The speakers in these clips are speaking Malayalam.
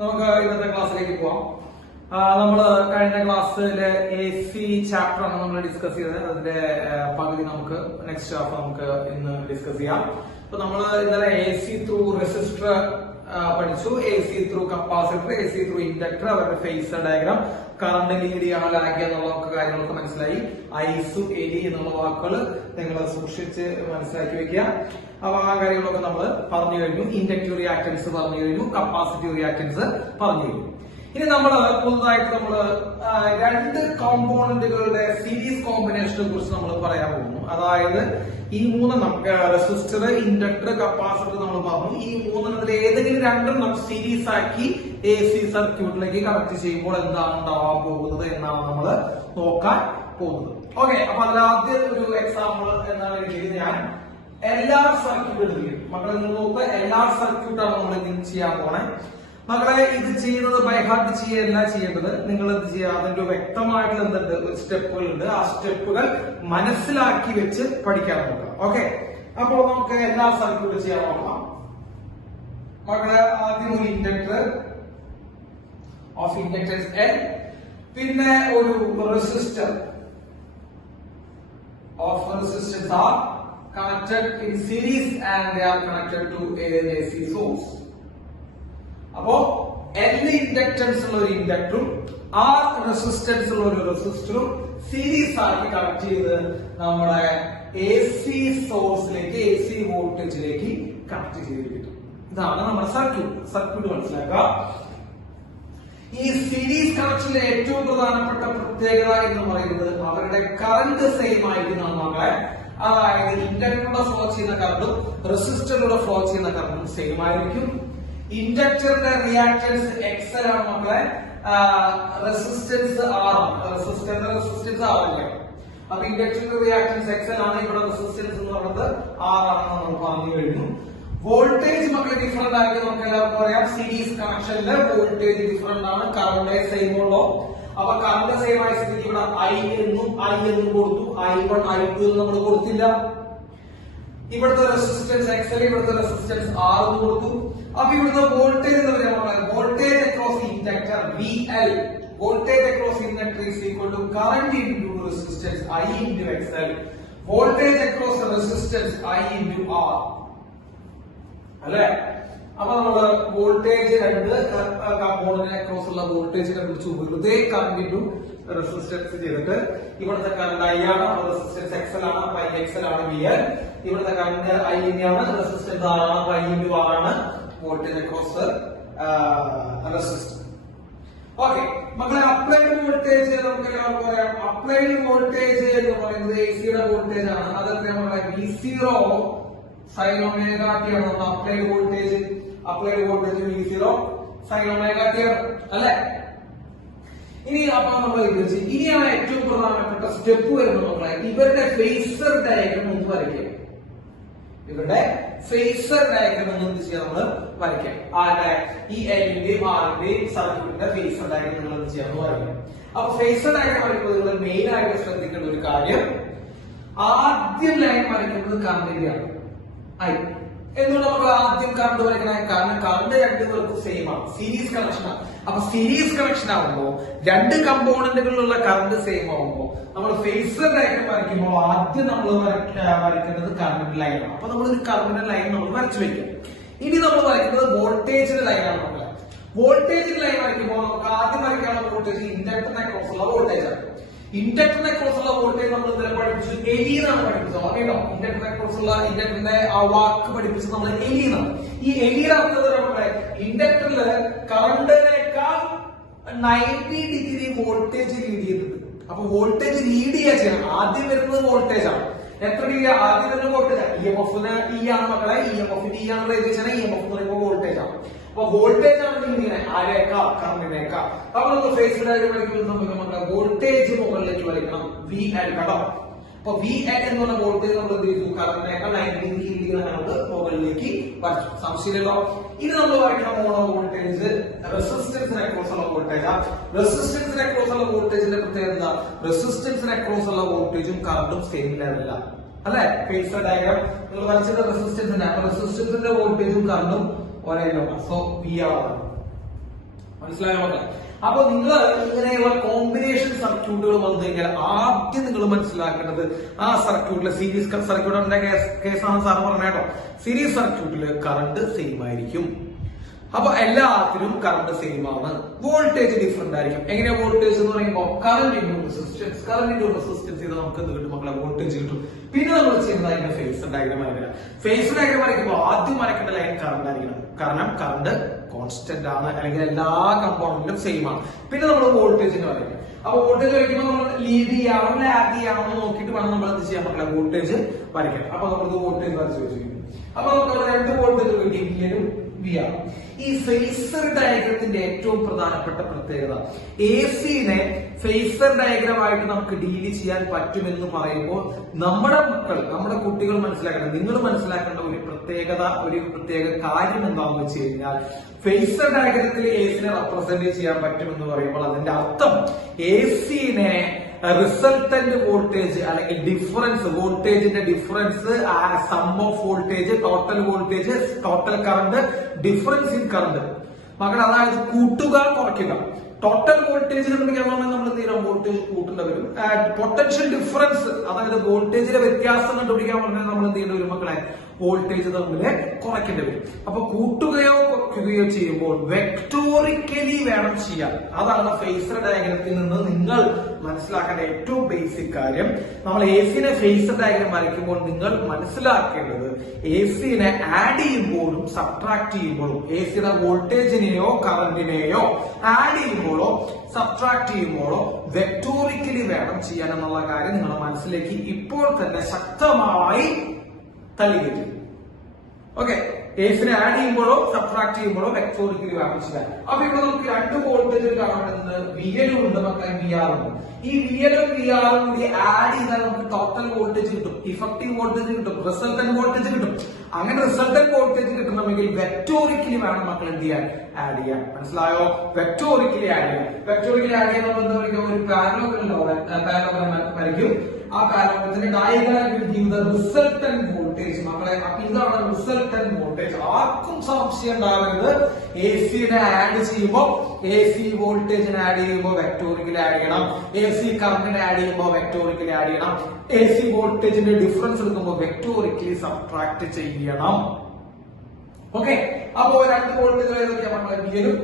നമുക്ക് ഇന്നത്തെ ക്ലാസ്സിലേക്ക് പോവാം. നമ്മൾ കഴിഞ്ഞ ക്ലാസ്സിലെ AC ചാപ്റ്റർ ആണ് നമ്മൾ ഡിസ്കസ് ചെയ്തത്. അതിന്റെ പകുതി നമുക്ക് നെക്സ്റ്റ് ഹാഫ് നമുക്ക് ഇന്ന് ഡിസ്കസ് ചെയ്യാം. അപ്പൊ നമ്മൾ ഇന്നലെ AC ത്രൂ റെസിസ്റ്റർ പഠിച്ചു, AC through capacitor, AC through inductor, അവരുടെ ഫേസർ ഡയഗ്രാം, കറണ്ട് ലീഡ് ചെയ്യാൻ ലാഗ് എന്നുള്ള കാര്യങ്ങളൊക്കെ മനസ്സിലായി. ഐസു എലി എന്നുള്ള വാക്കുകൾ നിങ്ങൾ സൂക്ഷിച്ച് മനസ്സിലാക്കി വെക്കുക. അപ്പൊ ആ കാര്യങ്ങളൊക്കെ നമ്മൾ പറഞ്ഞു കഴിഞ്ഞു. ഇൻഡക്റ്റീവ് റിയാക്ടൻസ് പറഞ്ഞു കഴിഞ്ഞു, കപ്പാസിറ്റീവ് റിയാക്ടൻസ് പറഞ്ഞു കഴിഞ്ഞു. ഇനി നമ്മൾ പുതുതായിട്ട് രണ്ട് കോമ്പോണന്റുകളുടെ സീരീസ് കോമ്പിനേഷനെ കുറിച്ച് നമ്മൾ പറയാൻ പോകുന്നു. അതായത് ഈ മൂന്നെണ്ണം റെസിസ്റ്റർ, ഇൻഡക്ടർ, കപ്പാസിറ്റർ നമ്മൾ പറഞ്ഞു. ഈ മൂന്നെണ്ണത്തിൽ ഏതെങ്കിലും രണ്ടെണ്ണം സീരീസ് ആക്കി AC സർക്യൂട്ടിലേക്ക് കണക്ട് ചെയ്യുമ്പോൾ എന്താണ് ഉണ്ടാവാൻ പോകുന്നത് എന്നാണ് നമ്മൾ നോക്കാൻ പോകുന്നത്. ഓക്കെ, അപ്പൊ അതിൽ ആദ്യം ഒരു എക്സാമ്പിൾ എന്നാണ് രീതിയിൽ ഞാൻ LR സർക്യൂട്ട് എടുക്കുകയും മക്കളെ നിങ്ങൾ നോക്കുക, LR സർക്യൂട്ടാണ് നമ്മൾ ഇതിന് ചെയ്യാൻ പോണേ. മക്കളെ ഇത് ചെയ്യുന്നത് ബൈ ഹാർട്ട് ചെയ്യല്ല ചെയ്യേണ്ടത്. നിങ്ങൾ എന്ത് ചെയ്യുക, അതിന്റെ വ്യക്തമായിട്ടുള്ള എന്തുണ്ട് സ്റ്റെപ്പുകൾ ഉണ്ട്. ആ സ്റ്റെപ്പുകൾ മനസ്സിലാക്കി വെച്ച് പഠിക്കാൻ നോക്കാം. ഓക്കെ, അപ്പൊ നമുക്ക് എല്ലാ സർക്യൂട്ട് ചെയ്യാൻ നോക്കാം. മക്കളെ ആദ്യം ഒരു ഇൻഡക്ടർ ഓഫ് ഇൻഡക്ടൻസ് L, പിന്നെ ഒരു resistor of resistance R connected in series and they are connected to an AC source. അപ്പോ L ഇൻഡക്ടൻസ് ഉള്ള ഒരു ഇൻഡക്ടറും R റെസിസ്റ്റൻസ് ഉള്ള ഒരു റെസിസ്റ്ററും സീരീസ് ആക്കി കണക്ട് ചെയ്ത് നമ്മുടെ AC സോഴ്സിലേക്ക്, AC വോൾട്ടേജിലേക്ക് കണക്ട് ചെയ്തിരിക്കും. ഇതാണ് നമ്മുടെ സർക്യൂട്ട് മനസ്സിലാക്കുക. ഈ സീരീസ് കണക്ഷനിലെ ഏറ്റവും പ്രധാനപ്പെട്ട പ്രത്യേകത എന്ന് പറയുന്നത് അവരുടെ കറണ്ട് സെയിം ആയിരിക്കും മക്കളെ. അതായത് ഇൻഡക്ടറിലൂടെ ഫ്ലോ ചെയ്യുന്ന കറണ്ടും റെസിസ്റ്ററിലൂടെ ഫ്ലോ ചെയ്യുന്ന കറണ്ടും സെയിം ആയിരിക്കും. ഇൻഡക്ടറിന്റെ റിയാക്ടൻസ് XL ആണ് മക്കളെ, റെസിസ്റ്റൻസ് R ആണ്. റെസിസ്റ്ററിന്റെ റെസിസ്റ്റൻസ് R അല്ലേ. അപ്പൊ ഇൻഡക്ടറിന്റെ റിയാക്ടൻസ് XL ആണ്, ഇവിടെ റെസിസ്റ്റൻസ് എന്ന് പറയുന്നത് R ആണെന്ന് നമ്മൾ പറഞ്ഞു കഴിഞ്ഞു. വോൾട്ടേജ് മക്കളെ ഡിഫറെന്റ് ആയിരിക്കും, നമുക്ക് എല്ലാവർക്കും അറിയാം. സീരീസ് കണക്ഷനിലെ വോൾട്ടേജ് ഡിഫറെന്റ് ആണ്, കറണ്ട് സെയിം ഉള്ളൂ. അപ്പൊ കറണ്ട് സെയിം ആയ സ്ഥിതിക്ക് ഇവിടെ I എന്നും കൊടുത്തു, I1 I2 എന്ന് നമ്മൾ കൊടുത്തില്ല. ഇവിടുത്തെ റെസിസ്റ്റൻസ് XL, ഇവിടുത്തെ റെസിസ്റ്റൻസ് R എന്ന് കൊടുത്തു. അപ്പൊ ഇവിടുത്തെ വോൾട്ടേജ് എന്ന് പറയുന്നത് voltage across inductor VL, voltage across inductor is equal to current into resistance I into XL, voltage across resistance I into R അല്ലെ. അപ്പൊ നമ്മള് വോൾട്ടേജ് രണ്ട് കമ്പോണന്റിനെ അക്രോസ് ഉള്ള വോൾട്ടേജിനെ കുറിച്ച് വെറുതെ കറന്റ് ഇൻടു റെസിസ്റ്റൻസ് ചെയ്തിട്ട് ഇവിടുത്തെ കറണ്ട് I ആണ്, റെസിസ്റ്റൻസ് XL ആണ്, അപ്പൊ IXL ആണ് VL. ഇവിടുത്തെ കറണ്ട് I ആണ്, റെസിസ്റ്റൻസ് R ആണ്, അപ്പൊ I ഇൻടു R ആണ് വോൾട്ടേജ് അക്രോസ് റെസിസ്റ്റർ. ഓക്കെ മക്കളെ, അപ്ലൈഡ് വോൾട്ടേജ് നമുക്ക് എല്ലാവർക്കും അറിയാം. അപ്ലൈഡ് വോൾട്ടേജ് എന്ന് പറയുന്നത് AC-യുടെ വോൾട്ടേജ് ആണ്. അതൊക്കെ നമ്മളെ V0 sin omega t ആണ്. Applied voltage V0 sin omega t ആണ് അല്ലെ. ഇനി അപ്പൊ നമ്മൾ ഇനിയാണ് ഏറ്റവും പ്രധാനപ്പെട്ട സ്റ്റെപ്പ് വരുന്നത് നമ്മളെ ഇവരുടെ ഫേസർ ഡയഗ്രം ഒന്ന് വരയ്ക്കുക. ഇവരുടെ ഫേസർ ഡയഗ്രം ഒന്ന് എന്ത് ചെയ്യാം, നമ്മൾ വരയ്ക്കാം. ആരുടെ ഈ Lന്റെയും Rന്റെയും സർക്യൂട്ടിന്റെ ഫേസർ ഡയഗ്രം നിങ്ങൾ എന്ത് ചെയ്യാം, വരയ്ക്കാം. അപ്പൊ ഫേസർ ഡയഗ്രം വരയ്ക്കുമ്പോൾ നിങ്ങൾ മെയിൻ ആയിട്ട് ശ്രദ്ധിക്കേണ്ട ഒരു കാര്യം, ആദ്യം ലൈൻ വരയ്ക്കുന്നത് കറണ്ടിന്റെയാണ്. എന്നുള്ള നമ്മൾ ആദ്യം കറണ്ട് വരയ്ക്കണേ, കാരണം കറണ്ട് രണ്ടുപേർക്കും സെയിം ആണ്, സീരീസ് കണക്ഷൻ ആണ്. അപ്പൊ സീരീസ് കണക്ഷൻ ആവുമ്പോ രണ്ട് കമ്പോണന്റുകളിലുള്ള കറണ്ട് സെയിം ആവുമ്പോ നമ്മൾ ഫേസർ ഡയഗ്രം വരയ്ക്കുമ്പോൾ ആദ്യം നമ്മൾ വരയ്ക്കുന്നത് കറണ്ട് ലൈനാണ്. അപ്പൊ നമ്മൾ ഒരു കറണ്ട് ലൈൻ നമ്മൾ വരച്ചു വെക്കും. ഇനി നമ്മൾ വരയ്ക്കുന്നത് വോൾട്ടേജിന്റെ ലൈനാണ്. നമ്മള് വോൾട്ടേജിന്റെ ലൈൻ വരയ്ക്കുമ്പോൾ നമുക്ക് ആദ്യം വരയ്ക്കാനുള്ള വോൾട്ടേജ് ഇൻഡക്ടറിനെ ക്രോസ് ഉള്ള വോൾട്ടേജ് ആണ്. ഇൻഡക്ടറിനെ ക്രോസ് ഉള്ള വോൾട്ടേജ് നമ്മൾ ഇന്നലെ പഠിപ്പിച്ചു, എലി എന്നാണ് പഠിപ്പിച്ചത്. ഓക്കെയോ, ഇൻഡക്ടറിനെ ക്രോസ് ഉള്ള ഇൻഡക്ടറിന്റെ ആ വാക്ക് പഠിപ്പിച്ചത് നമ്മൾ എലി എന്നാണ്. ഈ എലിയുടെ അർത്ഥം നമ്മുടെ ഇൻഡക്ടറിൽ കറണ്ടിനേക്കാൾ 90 ഡിഗ്രി വോൾട്ടേജ് ലീഡ് ചെയ്യുന്നുണ്ട്. അപ്പൊ വോൾട്ടേജ് ലീഡ് ചെയ്യാൻ ചെയ്യണം. ആദ്യം വരുന്നത് വോൾട്ടേജ് ആണ്. എത്ര ഡിഗ്രി ആദ്യം വരുന്ന വോൾട്ടേജ് ആണ്. EMFന് E ആണ് മക്കളെ, EMFന് E ആണ് റേഡിയേഷൻ. EMF എന്ന് പറയുമ്പോൾ വോൾട്ടേജ് ആണ്. അപ്പൊ വോൾട്ടേജ് ആണ് ഇങ്ങനെ ആരേക്കാ കറണ്ടിനേക്കാ. അപ്പൊ നമ്മൾ ഫേസ് ഡയഗ്രം വരയ്ക്കുമ്പോൾ നമുക്ക് വോൾട്ടേജ് മുകളിലേക്ക് വരയ്ക്കണം, VL കേട്ടോ. അപ്പൊ VL എന്ന് പറഞ്ഞ വോൾട്ടേജ് നമ്മൾ എന്ത് ചെയ്തു, കറണ്ടിനേക്കാൾ 90 ഡിഗ്രി നമുക്ക് മുകളിലേക്ക് വരച്ചു. സംശയമില്ലല്ലോ. ഇത് നമ്മൾ വരയ്ക്കണം മോണോ വോൾട്ടേജ്, റെസിസ്റ്റൻസിനെ ക്രോസ് ഉള്ള വോൾട്ടേജ്. റെസിസ്റ്റൻസിനെ ക്രോസ് ഉള്ള വോൾട്ടേജിന്റെ പ്രത്യേകത എന്താ, റെസിസ്റ്റൻസിനെ ക്രോസ് ഉള്ള വോൾട്ടേജും കറണ്ടും സെയിം ലെവലല്ല അല്ലെ. ഫേസർ ഡയഗ്രം നിങ്ങൾ വരച്ചത് റെസിസ്റ്റൻസിന്റെ, അപ്പൊ റെസിസ്റ്റൻസിന്റെ വോൾട്ടേജും കറണ്ടും ഒരേ ലോക. സോ VR ആണ്. മനസ്സിലായോ? അപ്പൊ നിങ്ങൾ ഇങ്ങനെയുള്ള കോമ്പിനേഷൻ സർക്യൂട്ടുകൾ വന്നു കഴിഞ്ഞാൽ ആദ്യം നിങ്ങൾ മനസ്സിലാക്കേണ്ടത് ആ സർക്യൂട്ടിലെ സീരീസ് സർക്യൂട്ടിന്റെ കേസാണ് സാർ പറഞ്ഞോ. സീരീസ് സർക്യൂട്ടില് കറണ്ട് സെയിം ആയിരിക്കും. അപ്പൊ എല്ലാത്തിനും കറണ്ട് സെയിം ആണ്. വോൾട്ടേജ് ഡിഫറെന്റ് ആയിരിക്കും. എങ്ങനെയാ വോൾട്ടേജ് എന്ന് പറയുമ്പോൾ കറന്റ് ഇൻടു റെസിസ്റ്റൻസ് ചെയ്ത് നമുക്ക് എന്ത് കിട്ടും മക്കളെ? വോൾട്ടേജ് കിട്ടും. പിന്നെ നമ്മൾ ചെയ്യുന്നത് അതിന്റെ ഫേസർ ഡയഗ്രാം വരയ്ക്കുക. ഫേസർ ഡയഗ്രാം വരയ്ക്കുമ്പോൾ ആദ്യം വരയ്ക്കേണ്ട ലൈൻ കറണ്ട് ആയിരിക്കണം. കാരണം കറണ്ട് കോൺസ്റ്റന്റ് ആണ്, അല്ലെങ്കിൽ എല്ലാ കമ്പോണന്റിലും സെയിം ആണ്. പിന്നെ നമ്മൾ വോൾട്ടേജിന് വരയ്ക്കും. അപ്പൊ വോൾട്ടേജ് വരയ്ക്കുമ്പോൾ നമ്മൾ ലീഡ് ചെയ്യാണോ ലാഗ് ചെയ്യാണോ നോക്കിയിട്ട് വേണം നമ്മൾ എന്ത് ചെയ്യാൻ മക്കളെ? വോൾട്ടേജ് വരയ്ക്കാം. അപ്പൊ നമ്മൾ വോൾട്ടേജ് വരച്ച് വെച്ചിരിക്കും. അപ്പൊ നമുക്ക് അവിടെ 2 വോൾട്ടേജ് കിട്ടി, വിയും വിആർ. ഈ ഫേസർ ഡയഗ്രത്തിന്റെ ഏറ്റവും പ്രധാനപ്പെട്ട പ്രത്യേകത എസിനെ ഫേസർ ഡയഗ്രാം ആയിട്ട് നമുക്ക് ഡീല് ചെയ്യാൻ പറ്റുമെന്ന് പറയുമ്പോൾ നമ്മുടെ കുട്ടികൾ മനസ്സിലാക്കണം, നിങ്ങൾ മനസ്സിലാക്കേണ്ട ഒരു പ്രത്യേക കാര്യം എന്താണെന്ന് വെച്ച് കഴിഞ്ഞാൽ ഫേസർ ഡയഗ്രത്തിൽ എസിനെ റെപ്രസെന്റ് ചെയ്യാൻ പറ്റുമെന്ന് പറയുമ്പോൾ അതിന്റെ അർത്ഥം എസിനെ റിസൾട്ടന്റ് വോൾട്ടേജ് അല്ലെങ്കിൽ ഡിഫറൻസ്, വോൾട്ടേജിന്റെ difference, sum of voltage, total voltage, total current, difference in current മക്കൾ, അതായത് കൂട്ടുക കുറയ്ക്കുക. ടോട്ടൽ വോൾട്ടേജ് കണ്ടുപിടിക്കാൻ നമ്മൾ എന്ത് ചെയ്യണം? വോൾട്ടേജ് കൂട്ടേണ്ടി വരും. പൊട്ടൻഷ്യൽ ഡിഫറൻസ്, അതായത് വോൾട്ടേജിലെ വ്യത്യാസം കണ്ടുപിടിക്കാൻ പറഞ്ഞാൽ നമ്മൾ എന്ത് ചെയ്യേണ്ടി വരും മക്കളെ? വോൾട്ടേജ് തമ്മിൽ കുറയ്ക്കേണ്ടി വരും. അപ്പൊ കൂട്ടുകയോ കുറയ്ക്കുകയോ ചെയ്യുമ്പോൾ വെക്ടോറിക്കലി വേണം ചെയ്യാൻ. അതാണ് ഫേസർ ഡയഗ്രത്തിൽ നിന്ന് നിങ്ങൾ മനസ്സിലാക്കേണ്ട ഏറ്റവും ബേസിക് കാര്യം. നമ്മൾ എസിനെ ഫേസർ ഡയഗ്രം വരയ്ക്കുമ്പോൾ നിങ്ങൾ മനസ്സിലാക്കേണ്ടത് എസിനെ ആഡ് ചെയ്യുമ്പോഴും സബ്ട്രാക്ട് ചെയ്യുമ്പോഴും, എസിയുടെ വോൾട്ടേജിനെയോ കറന്റിനെയോ ആഡ് ചെയ്യുമ്പോഴോ സബ്ട്രാക്ട് ചെയ്യുമ്പോഴോ വെക്ടോറിക്കലി വേണം ചെയ്യാൻ എന്നുള്ള കാര്യം നിങ്ങളുടെ മനസ്സിലേക്ക് ഇപ്പോൾ തന്നെ ശക്തമായി തള്ളിക്കറ്റും. ഓക്കെ, എസിനെ ആഡ് ചെയ്യുമ്പോഴോ സബ്ട്രാക്ട് ചെയ്യുമ്പോഴോ വെക്ടോറിക്കലി വേണം ചെയ്യാൻ. അപ്പൊ ഇവിടെ നമുക്ക് 2 വോൾട്ടേജ് കാണുന്നത് വിഎലും ഉണ്ട് മക്കളെ, വിആറും ഉണ്ട്. ഈ വിഎലും വിആറും കൂടി ആഡ് ചെയ്താൽ നമുക്ക് ടോട്ടൽ വോൾട്ടേജ് കിട്ടും, ഇഫക്റ്റീവ് വോൾട്ടേജ് കിട്ടും, റിസൾട്ടന്റ് വോൾട്ടേജ് കിട്ടും. അങ്ങനെ റിസൾട്ടന്റ് വോൾട്ടേജ് കിട്ടണമെങ്കിൽ വെക്ടോറിക്കലി വേണം മക്കൾ എന്ത് ചെയ്യാൻ? ആഡ് ചെയ്യാൻ. മനസ്സിലായോ? വെക്ടോറിക്കലി ആഡ് ചെയ്യാൻ. വെക്ടോറിക്കലി ആഡ് ചെയ്യാൻ നമ്മൾ എന്താ പറയുക? ഒരു പാരലോഗ്രാം വരയ്ക്കും. ആ പാരലോഗ്രത്തിന്റെ diagram will give the resultant voltage മക്കളെ. അപ്പൊ ഇതാണ് റിസൾട്ടന്റ് വോൾട്ടേജ്. ആർക്കും സംശയം ഉണ്ടാവരുത്. എസിനെ ആഡ് ചെയ്യുമ്പോൾ, എസി വോൾട്ടേജിനെ ആഡ് ചെയ്യുമ്പോൾ വെക്ടോറിക്കലി ആഡ് ചെയ്യണം, എസി കറന്റിനെ ആഡ് ചെയ്യുമ്പോൾ വെക്ടോറിക്കലി ആഡ് ചെയ്യണം, എസി വോൾട്ടേജിന്റെ ഡിഫറൻസ് എടുക്കുമ്പോൾ വെക്ടോറിക്കലി സബ്ട്രാക്ട് ചെയ്യണം. ഓക്കെ, അപ്പോ 2 വോൾട്ടേജ് ഏതൊക്കെയാ മക്കളെ? വിഎലും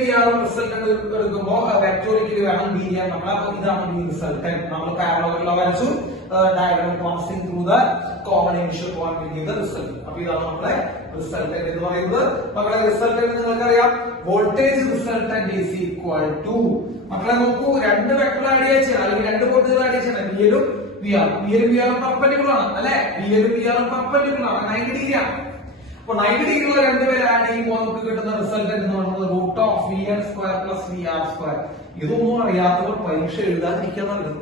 വിആറും റിസൾട്ടന്റ് എടുക്കുമ്പോൾ വെക്ടോറിക്കലി വേണം ബി ചെയ്യാൻ നമ്മൾ. അപ്പൊ ഇതാണ് ഈ റിസൾട്ടന്റ്. നമ്മൾ പാരലോഗ്രാം വരച്ചു, diagram passing through the common initial point will give the result. അപ്പൊ ഇതാണ് നമ്മളെ റിസൾട്ടന്റ് എന്ന് പറയുന്നത്. മക്കളെ റിസൾട്ടന്റ് നിങ്ങൾക്കറിയാം, voltage resultant is equal to, മക്കളെ നോക്കൂ, 2 വെക്ടർ ആഡ് ചെയ്യണം അല്ലെങ്കിൽ 2 വോൾട്ടേജ് ആഡ് ചെയ്യണം. വിഎലും വിആറും പെർപെൻഡിക്കുലർ ആണ് അല്ലെ? വിഎലും വിആറും പെർപെൻഡിക്കുലർ ആണ്, 90 ഡിഗ്രി ആണ്. അപ്പൊ 90 ഡിഗ്രിയുള്ള 2 പേര് ആഡ് ചെയ്യുമ്പോൾ നമുക്ക് കിട്ടുന്ന റിസൾട്ട് എന്ന് പറയുന്നത് root of VN square plus VR square. ഇതൊന്നും അറിയാത്തവർ പരീക്ഷ എഴുതാതിരിക്കാൻ നല്ലത്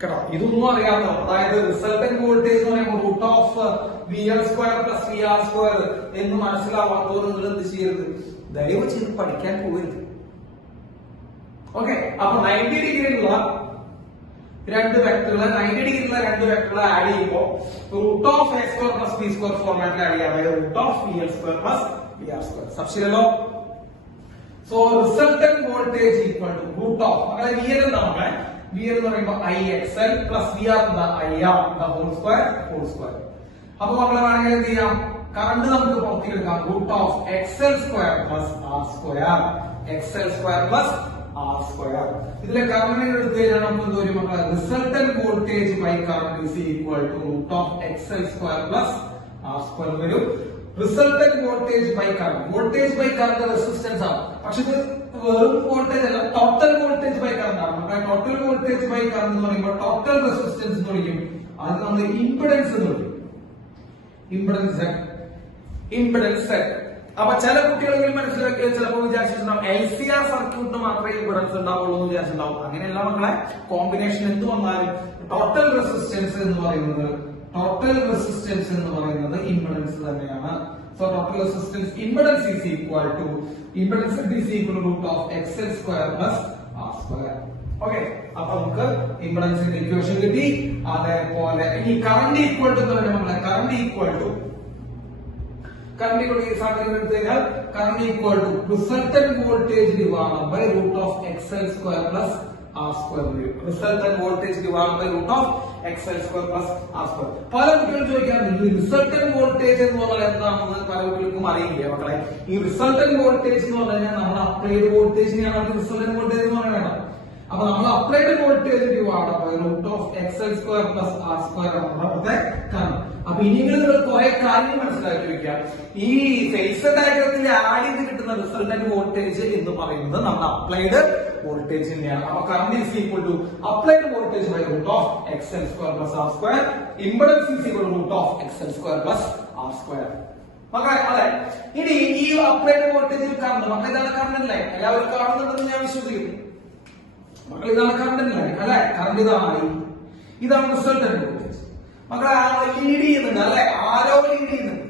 കേട്ടോ. ഇതൊന്നും അറിയാത്തവർ, അതായത് റിസൾട്ടന്റ് വോൾട്ടേജ് എന്ന് പറയുമ്പോൾ root of VN square plus VR square എന്ന് മനസ്സിലാവാത്തവർ നിങ്ങൾ എന്ത് ചെയ്യരുത്? ദയവ് ചെയ്ത് പഠിക്കാൻ പോകരുത്. ഓക്കെ, അപ്പൊ 90 ഡിഗ്രിയിലുള്ള 2 വെക്ടറുകൾ, 90 ഡിഗ്രിയിലുള്ള 2 വെക്ടറുകൾ ആഡ് ചെയ്യുമ്പോൾ root of A square plus B square ഫോർമാറ്റിൽ ആഡ് ചെയ്യാം. അതായത് root of VL square plus VR square. സംശയമല്ലോ? So resultant voltage equal to root of, മക്കളെ വിഎൽ എന്താണ്? വിഎൽ എന്ന് പറയുമ്പോൾ IXL plus VR IR the whole square. അപ്പൊ മക്കളെ വേണമെങ്കിൽ എന്ത് ചെയ്യാം? കറണ്ട് നമുക്ക് പുറത്തേക്ക് എടുക്കാം. Root of XL square plus R square, XL square plus R square. ഇതിലെ കറണ്ട് എടുത്തു കഴിഞ്ഞാൽ നമുക്ക് എന്ത് വരും മക്കളെ? Resultant voltage by current is equal to root of XL square plus R square വരും. Resultant voltage by current, voltage by current resistance ആണ്, പക്ഷെ ഇത് വെറും വോൾട്ടേജ് അല്ല, ടോട്ടൽ വോൾട്ടേജ് ബൈ കറണ്ട് ആണ്. നമുക്ക് ടോട്ടൽ വോൾട്ടേജ് ബൈ കറണ്ട് എന്ന് പറയുമ്പോൾ ടോട്ടൽ റെസിസ്റ്റൻസ് എന്ന് വിളിക്കും. അത് നമ്മൾ ഇംപിഡൻസ് എന്ന് വിളിക്കും. ഇംപിഡൻസ്. അപ്പൊ ചില കുട്ടികളെങ്കിലും മനസ്സിലാക്കിയാൽ ചിലപ്പോൾ വിചാരിച്ചിട്ടുണ്ടാവും LCR സർക്യൂട്ടിന് മാത്രമേ ഇംപിഡൻസ് ഉണ്ടാവുള്ളൂ എന്ന് വിചാരിച്ചിട്ടുണ്ടാവും. അങ്ങനെയല്ല മക്കളെ, കോമ്പിനേഷൻ എന്ത് വന്നാലും ടോട്ടൽ റെസിസ്റ്റൻസ് എന്ന് പറയുന്നത് ഇംപിഡൻസ് തന്നെയാണ്. So total resistance impedance is equal to root of XL square plus R square. Okay, അപ്പൊ നമുക്ക് ഇംപിഡൻസിന്റെ ഇക്വേഷൻ കിട്ടി. അതേപോലെ ഇനി കറണ്ട് ഈക്വൽ ടു എന്ന് പറയുമ്പോൾ current equal to Current equal to current equal to resultant voltage divided by root of XL square plus R square. Resultant voltage divided by root of XL square plus R square. പല കുട്ടികളും ചോദിക്കാറുണ്ട് റിസൾട്ടന്റ് വോൾട്ടേജ് എന്ന് പറഞ്ഞാൽ എന്താണെന്ന് പല കുട്ടികൾക്കും അറിയില്ല മക്കളെ. ഈ റിസൾട്ടന്റ് വോൾട്ടേജ് എന്ന് പറഞ്ഞാൽ നമ്മൾ അപ്ലൈഡ് വോൾട്ടേജിനെയാണ് റിസൾട്ടന്റ് വോൾട്ടേജ് എന്ന് പറയുന്നത്. അപ്പൊ നമ്മൾ applied voltage divide by root of XL square plus R square ആണ് നമ്മുടെ കറന്റ്. അപ്പൊ ഇനിയെങ്കിലും നിങ്ങൾ കുറെ കാര്യങ്ങൾ മനസ്സിലാക്കി വെക്കുക. ഈ ഫേസർ ഡയഗ്രത്തിൽ ആഡ് ചെയ്ത് കിട്ടുന്ന റിസൾട്ടന്റ് വോൾട്ടേജ് എന്ന് പറയുന്നത് നമ്മുടെ അപ്ലൈഡ് വോൾട്ടേജ് തന്നെയാണ്. അപ്പൊ current is equal to applied voltage by root of XL square plus R square. Impedance is equal to root of XL square plus R square. അതെ, ഇനി ഈ അപ്ലൈഡ് വോൾട്ടേജിൽ കറന്റ് മക്കൾ ഇതാണ് കറന്റ് ലൈൻ. എല്ലാവരും കാണുന്നുണ്ടെന്ന് ഞാൻ വിശ്വസിക്കുന്നു. മക്കൾ ഇതാണ് കറന്റ് ലൈൻ അല്ലെ. കറന്റ് ഇതാണ് റിസൾട്ടന്റ് വോൾട്ടേജ്. മക്കളെ ലീഡ് ചെയ്യുന്നുണ്ട് അല്ലെ. ആരോ ലീഡ് ചെയ്യുന്നുണ്ട്.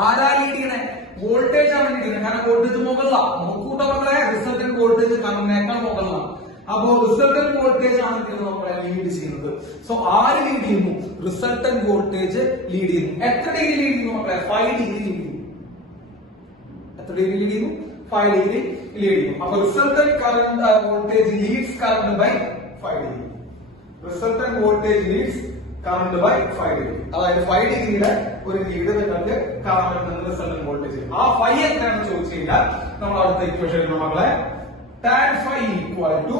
ആരാ ലീഡ് ചെയ്യുന്നത്? വോൾട്ടേജ് ആണ് ലീഡ് ചെയ്യുന്നത്. കാരണം വോൾട്ടേജ് മുകളിലാണ്. നോക്കൂട്ട മക്കളെ, റിസൾട്ടന്റ് വോൾട്ടേജ് കറന്റിനേക്കാൾ മുകളിലാണ്. അപ്പോ റിസൾട്ടന്റ് വോൾട്ടേജ് ആണ് നമ്മളെ ലീഡ് ചെയ്യുന്നത്. സോ ആര് ലീഡ് ചെയ്യുന്നു? റിസൾട്ടന്റ് വോൾട്ടേജ് ലീഡ് ചെയ്യുന്നു. എത്ര ഡിഗ്രി ലീഡ് ചെയ്യുന്നു മക്കളെ? 5 ഡിഗ്രി ലീഡ് ചെയ്യുന്നു. എത്ര ഡിഗ്രി ലീഡ് ചെയ്യുന്നു? 5 ഡിഗ്രി ലീഡ് ചെയ്യുന്നു. അപ്പൊ resultant current voltage leads current by 5 degree. Resultant voltage leads current by 5 degree. അതായത് 5 ഡിഗ്രിയുടെ ഒരു ലീഡ് നിങ്ങൾക്ക് കാണാൻ പറ്റുന്ന റിസൾട്ടന്റ് വോൾട്ടേജ്. ആ 5 എത്രയാണെന്ന് ചോദിച്ചു കഴിഞ്ഞാൽ നമ്മൾ അടുത്ത ഇക്വേഷൻ മക്കളെ tan phi equal to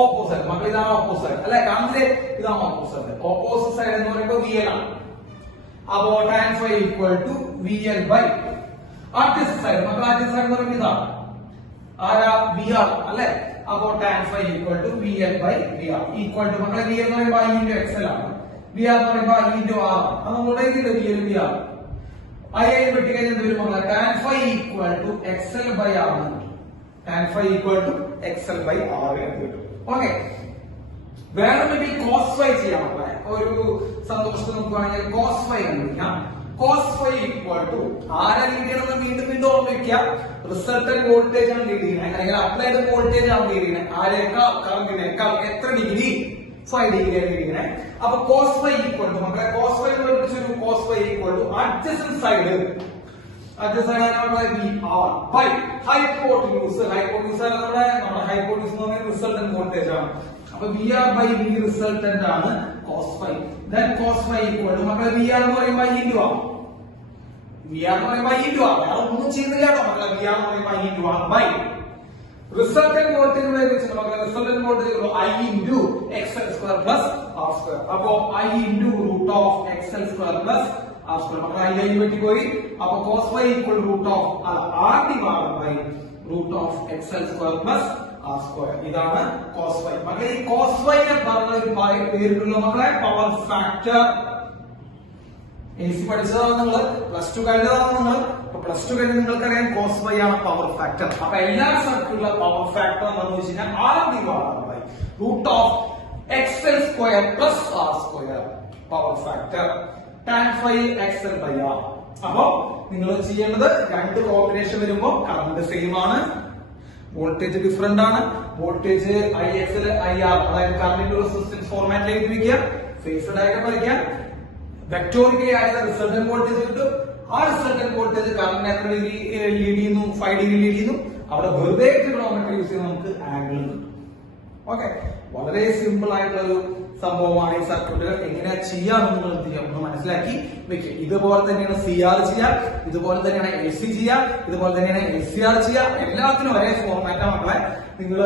opposite. മക്കൾ ഇതാണ് ഓപ്പോസിറ്റ് അല്ലെ. കാണുന്നില്ലേ? ഇതാണ് ഓപ്പോസിറ്റ്. ഓപ്പോസിറ്റ് സൈഡ് എന്ന് പറയുമ്പോൾ VL ആണ്. അപ്പോ tan phi equal to VL by artist side. മക്കൾ ആർട്ടിസ്റ്റ് സൈഡ് എന്ന് പറയുമ്പോൾ ഇതാണ് ആരാ? VR അല്ലെ. അപ്പോ tan phi equal to VL by VR equal to മക്കളെ VL എന്ന് പറയുമ്പോൾ I into XL ആണ്. VR എന്ന് പറയുമ്പോൾ I into R ആണ്. അത് നമ്മുടെ ഇതിലെ VL VR I വെട്ടി കഴിഞ്ഞാൽ എന്ത് വരും മക്കളെ? tan phi equal to XL by R ആണ്. tan phi equal to XL by R എന്ന് കിട്ടും. ഓക്കെ, വേണമെങ്കിൽ cos phi ചെയ്യാം മക്കളെ. ഒരു സന്തോഷത്തിന് നോക്കുകയാണെങ്കിൽ cos phi കണ്ടുപിടിക്കാം. cos phi equal to ആരെ ലീഡ് ചെയ്യണമെന്ന് വീണ്ടും ഓർമ്മിക്കുക. റിസൾട്ടന്റ് വോൾട്ടേജ് ആണ് ലീഡ് ചെയ്യുന്നത് അല്ലെങ്കിൽ അപ്ലൈഡ് വോൾട്ടേജ് ആണ് ലീഡ് ചെയ്യുന്നത്. ആരേക്കാൾ? കറന്റിനേക്കാൾ. എത്ര ഡിഗ്രി? 5 ഡിഗ്രി ആണ് ലീഡ് ചെയ്യുന്നത്. അപ്പൊ cos phi equal to മക്കളെ cos phi എന്ന് വിളിച്ചൊരു cos phi equal to adjacent side VR by hypotenuse. hypotenuse നമ്മുടെ hypotenuse എന്ന് പറയുന്നത് റിസൾട്ടന്റ് വോൾട്ടേജ് ആണ്. അപ്പൊ VR by V റിസൾട്ടന്റ് ആണ് cos phi. then cos phi equal to മക്കളെ VR എന്ന് പറയുമ്പോൾ I into R. VR എന്ന് പറയുമ്പോൾ I into R. വേറെ ഒന്നും ചെയ്യുന്നില്ല കേട്ടോ മക്കളെ. VR എന്ന് പറയുമ്പോൾ I into R by resultant voltage വെച്ചിട്ട് മക്കളെ resultant voltage I into XL square plus R square. അപ്പോ I into root of XL square plus R square. മക്കളെ I വെട്ടി പോയി. അപ്പോ cos phi equal to root of R divided by root of XL square plus R square. ഇതാണ് cos phi. മക്കളെ ഈ cos phi നെ പറഞ്ഞ ഒരു പേരുള്ള മക്കളെ പവർ ഫാക്ടർ. AC പഠിച്ചതാണ് നിങ്ങൾ, പ്ലസ് 2 കഴിഞ്ഞതാണ് നിങ്ങൾ. പ്ലസ് 2 കഴിഞ്ഞ് നിങ്ങൾക്കറിയാം cos phi ആണ് പവർ ഫാക്ടർ. അപ്പൊ എല്ലാ സർക്യൂട്ടിലെ പവർ ഫാക്ടർ എന്താണെന്ന് വെച്ച് കഴിഞ്ഞാൽ R divided by root of XL square plus R square. Power factor tan phi XL by R. അപ്പൊ നിങ്ങൾ ചെയ്യേണ്ടത് രണ്ട് കോമ്പിനേഷൻ വരുമ്പോൾ കറന്റ് സെയിം ആണ്, വോൾട്ടേജ് ഡിഫറെന്റ് ആണ്. വോൾട്ടേജ് IXL IR അതായത് കറന്റ് റെസിസ്റ്റൻസ് ഫോർമാറ്റിൽ എഴുതി വെക്കുക. ഫേസർ ഡയഗ്രം വരയ്ക്കുക. വെക്ടോറിക്കലി ആയ റിസൾട്ടന്റ് വോൾട്ടേജ് കിട്ടും. ആ റിസൾട്ടന്റ് വോൾട്ടേജ് കറന്റ് എത്ര ഡിഗ്രി ലീഡ് ചെയ്യുന്നു? 5 ഡിഗ്രി ലീഡ് ചെയ്യുന്നു. അവിടെ വെറുതെ ട്രിഗണോമെട്രി യൂസ് ചെയ്ത് നമുക്ക് ആംഗിൾ കിട്ടും. ഓക്കെ, വളരെ സിമ്പിൾ ആയിട്ടുള്ള ഒരു സംഭവമാണ്. ഈ സർക്യൂട്ടുകൾ എങ്ങനെയാ ചെയ്യാമെന്ന് നിങ്ങൾ ഒന്ന് മനസ്സിലാക്കി വെക്കുക. ഇതുപോലെ തന്നെയാണ് CR ചെയ്യുക, ഇതുപോലെ തന്നെയാണ് LC ചെയ്യുക, ഇതുപോലെ തന്നെയാണ് LCR ചെയ്യുക. എല്ലാത്തിനും ഒരേ ഫോർമാറ്റാ മക്കളെ. നിങ്ങൾ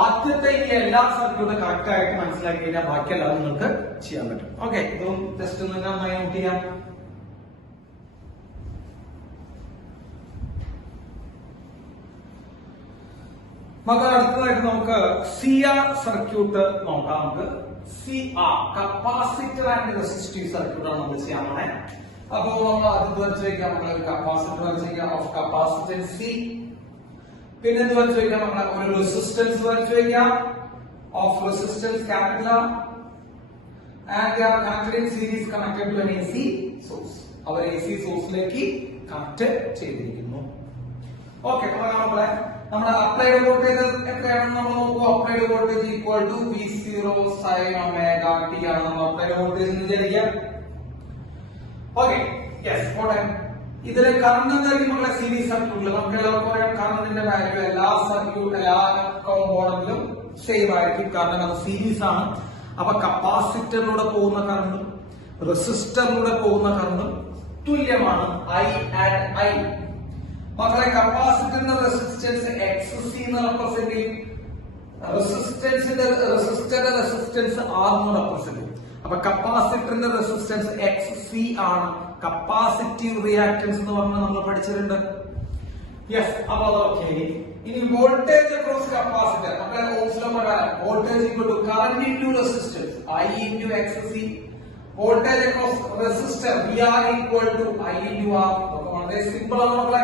ആദ്യത്തെ ഈ എല്ലാ സർക്യൂട്ടും കറക്റ്റ് ആയിട്ട് മനസ്സിലാക്കി കഴിഞ്ഞാൽ ബാക്കിയെല്ലാം നിങ്ങൾക്ക് ചെയ്യാൻ പറ്റും. ഓക്കെ, ഇതും ജസ്റ്റ് ഒന്ന് നന്നായി നോട്ട് ചെയ്യാം. മക്കൾ അടുത്തതായിട്ട് നമുക്ക് CR സർക്യൂട്ട് നോക്കാം. നമുക്ക് CR capacitor and resistive circuit ആണ് നമ്മൾ ചെയ്യാൻ പോണേ. അപ്പോ നമ്മൾ ആദ്യം വരച്ച് വെക്കാം. നമ്മൾ ഒരു കപ്പാസിറ്റർ വരച്ച് വെക്കാം ഓഫ് കപ്പാസിറ്റൻസ് C. പിന്നെ എന്ത് വരച്ച് വെക്കാം? നമ്മൾ ഒരു റെസിസ്റ്റൻസ് വരച്ച് വെക്കാം of resistance capital R. and they are connected in series connected to an AC source. അവർ AC സോഴ്സിലേക്ക് കണക്ട് ചെയ്തിരിക്കുന്നു. ഓക്കെ, നമ്മുടെ അപ്ലൈഡ് വോൾട്ടേജ് എത്രയാണെന്ന് നമ്മൾ നോക്കുക. Applied voltage equal to V0 sin omega t ആണ് നമ്മൾ അപ്ലൈഡ് വോൾട്ടേജ് എന്ന് വിചാരിക്കുക. ഓക്കെ യെസ് പോട്ടെ. ഇതിലെ കറണ്ട് എന്തായിരിക്കും മക്കളെ സീരീസ് സർക്യൂട്ടിൽ നമുക്ക് എല്ലാവർക്കും അറിയാം കറണ്ടിന്റെ വാല്യൂ എല്ലാ സർക്യൂട്ട് എല്ലാ കോമ്പോണന്റിലും സെയിം ആയിരിക്കും കാരണം അത് സീരീസ് ആണ്. അപ്പൊ കപ്പാസിറ്ററിലൂടെ പോകുന്ന കറണ്ടും റെസിസ്റ്ററിലൂടെ പോകുന്ന കറണ്ടും തുല്യമാണ് I and I. മക്കളെ കപ്പാസിറ്ററിന്റെ റെസിസ്റ്റൻസ് XC എന്ന് റെപ്രസെന്റ് ചെയ്യും, റെസിസ്റ്ററിന്റെ റെസിസ്റ്റൻസ് R എന്ന് റെപ്രസെന്റ് ചെയ്യും. അപ്പൊ കപ്പാസിറ്ററിന്റെ റെസിസ്റ്റൻസ് XC ആണ്. കപ്പാസിറ്റീവ് റിയാക്ടൻസ് എന്ന് പറഞ്ഞാൽ നമ്മൾ പഠിച്ചിട്ടുണ്ട്. യെസ് അപ്പൊ ഓക്കെ. ഇനി വോൾട്ടേജ് അക്രോസ് കപ്പാസിറ്റർ മക്കളെ ഓംസ് ലോ പ്രകാരം voltage equal to current into resistance I into XC. Voltage across resistor VR equal to I into R. വളരെ സിമ്പിൾ ആണ് മക്കളെ.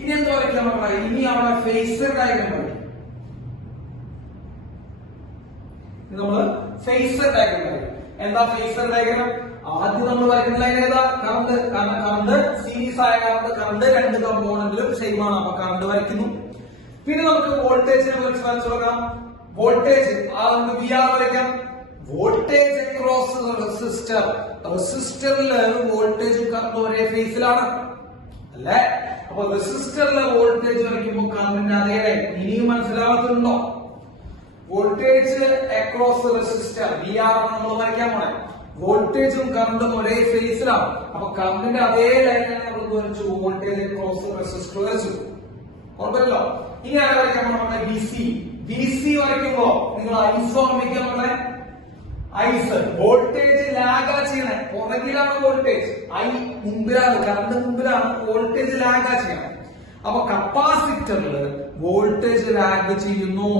ഇനി എന്താ വരയ്ക്കാം മക്കളെ? ഇനി അവിടെ ഫേസർ ഡയഗ്രം വരയ്ക്കും. നമ്മള് ഫേസർ ഡയഗ്രം വരയ്ക്കും. എന്താ ഫേസർ ഡയഗ്രം? ആദ്യം നമ്മൾ വരയ്ക്കുന്ന ലൈൻ ഏതാ? കറണ്ട്. കാരണം കറണ്ട് സീരീസ് ആയ കറണ്ട് രണ്ട് കമ്പോണന്റിലും സെയിം ആണ്. അപ്പൊ കറണ്ട് വരയ്ക്കുന്നു. പിന്നെ നമുക്ക് വോൾട്ടേജിനെ കുറിച്ച് വരച്ചു നോക്കാം. വോൾട്ടേജ് നമുക്ക് VR വരയ്ക്കാം. Voltage across resistor. റെസിസ്റ്ററില് വോൾട്ടേജ് കറണ്ട് ഒരേ ഫേസിലാണ് അല്ലേ? അപ്പൊ റെസിസ്റ്ററിലെ വോൾട്ടേജ് വരയ്ക്കുമ്പോൾ കറണ്ടിന്റെ അതേ ലൈൻ. ഇനിയും മനസ്സിലാവാത്തുണ്ടോ? വോൾട്ടേജ് അക്രോസ് റെസിസ്റ്റർ VR ആണ് നമ്മൾ വരയ്ക്കാൻ പോണേ. വോൾട്ടേജും കറണ്ടും ഒരേ ഫേസിലാണ്. അപ്പൊ കറണ്ടിന്റെ അതേ ലൈനാണ് നമ്മൾ വരച്ചു. വോൾട്ടേജ് അക്രോസ് റെസിസ്റ്റർ വരച്ചു. കുഴപ്പമില്ലല്ലോ. ഇനി ആരെ വരയ്ക്കാൻ പോണേ? DC. DC വരയ്ക്കുമ്പോ നിങ്ങൾ ഐസ് ഓർമ്മിക്കാൻ പോണേ. ഐസ് വോൾട്ടേജ് ലാഗാ ചെയ്യണേ. പുറകിലാണ് വോൾട്ടേജ്, I മുമ്പിലാണ്, കറണ്ട് മുമ്പിലാണ്, വോൾട്ടേജ് ലാഗാ ചെയ്യണം. അപ്പൊ കപ്പാസിറ്ററില് വോൾട്ടേജ് ലാഗ് ചെയ്യുന്നു.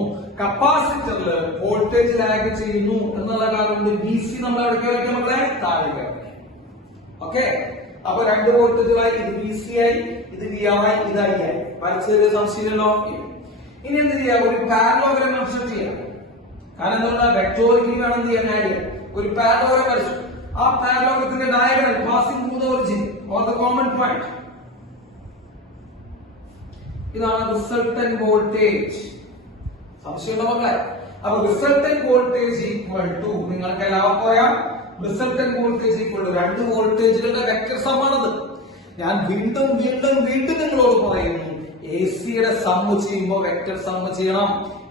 കപ്പാസിറ്ററില് വോൾട്ടേജ് ലാഗ് ചെയ്യുന്നു എന്നുള്ള കാരണം കൊണ്ട് DC നമ്മൾ എവിടേക്ക് വയ്ക്കാൻ മക്കളെ? താഴേക്ക്. ഓക്കെ അപ്പൊ രണ്ട് വോൾട്ടേജുകളായി. ഇത് VC ആയി, ഇത് VR ആയി, ഇത് I ആയി. വരച്ചത് സംശയമില്ലല്ലോ. ഇനി എന്ത് ചെയ്യാം? ഒരു പാരലോഗ്രാം കൺസ്ട്രക്ട് ചെയ്യാം. കാരണം എന്തുകൊണ്ടാ? വെക്ടോറിക്കലി വേണം എന്ത് ചെയ്യാൻ? ആഡ് ചെയ്യാം. ഒരു പാരലോഗ്രാം വരച്ചു. ആ പാരലോഗ്രത്തിന്റെ diagonal passing through the origin or the common point. ഇതാണ് റിസൾട്ടന്റ് വോൾട്ടേജ്. സംശയമുള്ള മക്കളെ? അപ്പൊ റിസൾട്ടന്റ് വോൾട്ടേജ് ഈക്വൽ ടു നിങ്ങൾക്ക് എല്ലാവർക്കും അറിയാം. റിസൾട്ടന്റ് വോൾട്ടേജ് ഈക്വൽ ടു രണ്ട് വോൾട്ടേജുകളുടെ വെക്ടർ സമ്മാനത്. ഞാൻ വീണ്ടും വീണ്ടും വീണ്ടും നിങ്ങളോട് പറയുന്നു, AC-യുടെ സമ്മ് ചെയ്യുമ്പോൾ വെക്ടർ സമ്മ് ചെയ്യണം.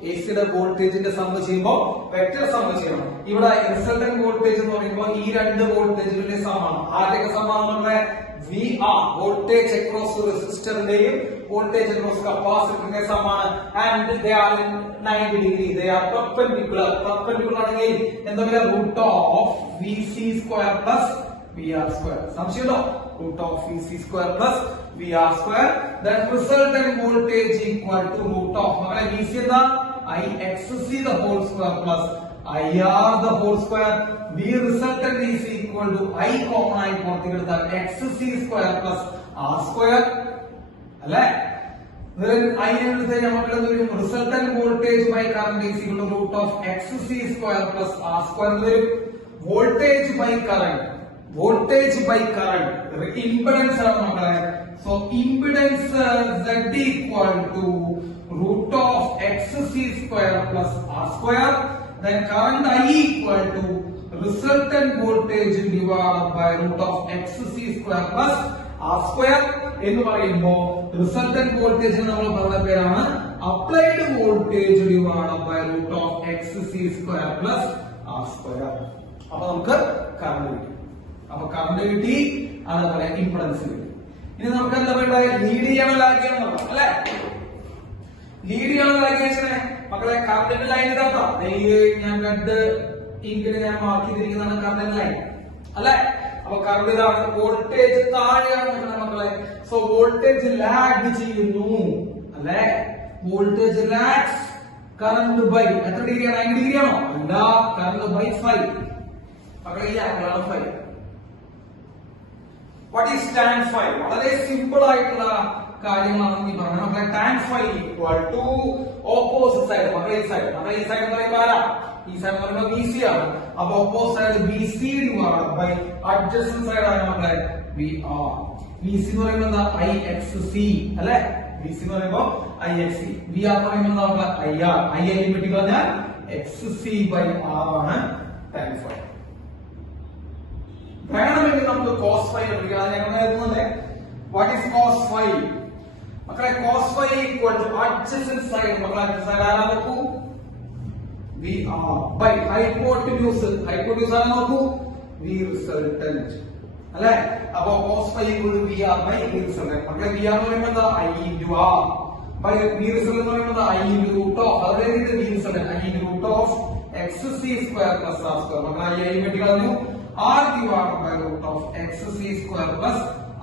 AC-യുടെ വോൾട്ടേജിന്റെ സമ്മ് ചെയ്യുമ്പോൾ വെക്ടർ സമ്മ് ചെയ്യണം. ഇവിടെ റിസൾട്ടന്റ് വോൾട്ടേജ് എന്ന് പറയുമ്പോൾ ഈ രണ്ട് വോൾട്ടേജുകളുടെ സമ്മാണ്. ആദ്യത്തെ സമ്മാണ് നമ്മുടെ VR വോൾട്ടേജ് അക്രോസ് റെസിസ്റ്ററിന്റെയും വോൾട്ടേജ് അക്രോസ് കപ്പാസിറ്ററിന്റെ സമ്മാണ്. And they are in 90 degree. They are perpendicular. Perpendicular ആണെങ്കിൽ എന്താ പറയുക? Root of VC square plus VR square. സംശയമുണ്ടോ? root of VC square plus VR square. Then resultant voltage equal to root of മക്കളെ VC എന്താ? IXC the whole square plus IR the whole square. V resultant is equal to I common ആയി പുറത്തേക്ക് എടുത്താൽ XC square plus R square അല്ലേ? I എടുത്ത് നമുക്ക് വരും resultant voltage by current is equal to root of XC square plus R square എന്ന് വരും. Voltage by current. Voltage by current. Impedance ആണ് മക്കളെ. So impedance Z equal to root of XC square plus R square. Then current I equal to resultant voltage divided by root of XC square plus R square. എന്ന് പറയുമ്പോൾ റിസൾട്ടന്റ് വോൾട്ടേജ് നമ്മൾ പറഞ്ഞ പേരാണ് applied voltage divided by root of XC square plus R square. അപ്പൊ നമുക്ക് കറണ്ട് കിട്ടി. അപ്പൊ കറണ്ട് കിട്ടി, അതേപോലെ ഇംപെഡൻസ് കിട്ടി. ഇനി നമുക്ക് എന്താ വേണ്ടത്? ലീഡ് ചെയ്യണം, ലാഗ് ചെയ്യണം അല്ലെ? ലീഡ് ചെയ്യണം, ലാഗ് ചെയ്യണേ മക്കളെ. കറണ്ടിന്റെ ലൈൻ ഇതാ. ഞാൻ റെഡ് ഇങ്കിന് ഞാൻ മാർക്ക് ചെയ്തിരിക്കുന്നതാണ് കറണ്ടിന്റെ ലൈൻ അല്ലെ? അപ്പൊ കറണ്ട് ഇതാണ്. വോൾട്ടേജ് താഴെയാണ് മക്കളെ. സോ വോൾട്ടേജ് ലാഗ് ചെയ്യുന്നു അല്ലെ? വോൾട്ടേജ് ലാഗ്സ് കറണ്ട് ബൈ എത്ര ഡിഗ്രിയാണ്? 90 ഡിഗ്രി ആണോ? അല്ല, കറണ്ട് ബൈ 5 മക്കളെ. ഈ ആംഗിളാണ് 5. What is tan phi? വളരെ സിമ്പിൾ ആയിട്ടുള്ള കാര്യങ്ങളാണ് ഈ പറഞ്ഞത് മക്കളെ. tan phi equal to opposite side മക്കളെ. ഈ സൈഡ് നമ്മുടെ ഈ സൈഡ് എന്ന് പറയുമ്പോൾ ആരാ? ഈ സൈഡ് എന്ന് പറയുമ്പോൾ BC ആണ്. അപ്പൊ opposite side BC divided by adjacent side ആണ് മക്കളെ VR. BC എന്ന് പറയുമ്പോൾ എന്താ? IXC അല്ലെ? VC എന്ന് പറയുമ്പോൾ IXC, VR എന്ന് പറയുമ്പോൾ നമുക്ക് IR, I വെട്ടി പറഞ്ഞാൽ XC/R ആണ് tan phi. വേണമെങ്കിൽ നമുക്ക് cos phi എടുക്കാം. അത് ഞങ്ങൾ എഴുതുന്നത് what is cos phi? മക്കളെ cos phi equal to adjacent side. മക്കളെ adjacent side ആരാ നോക്കൂ? VR by hypotenuse. Hypotenuse ആരാ നോക്കൂ? V resultant. അല്ലേ? അപ്പോ cos phi equal to VR by V resultant. മക്കളെ VR എന്ന് പറയുമ്പോൾ എന്താ? I into R by V resultant എന്ന് പറയുമ്പോൾ I into root of, അതായത് V resultant I into root of XC square plus R square. മക്കളെ I വെട്ടി കളഞ്ഞു. R divided by root of XC square plus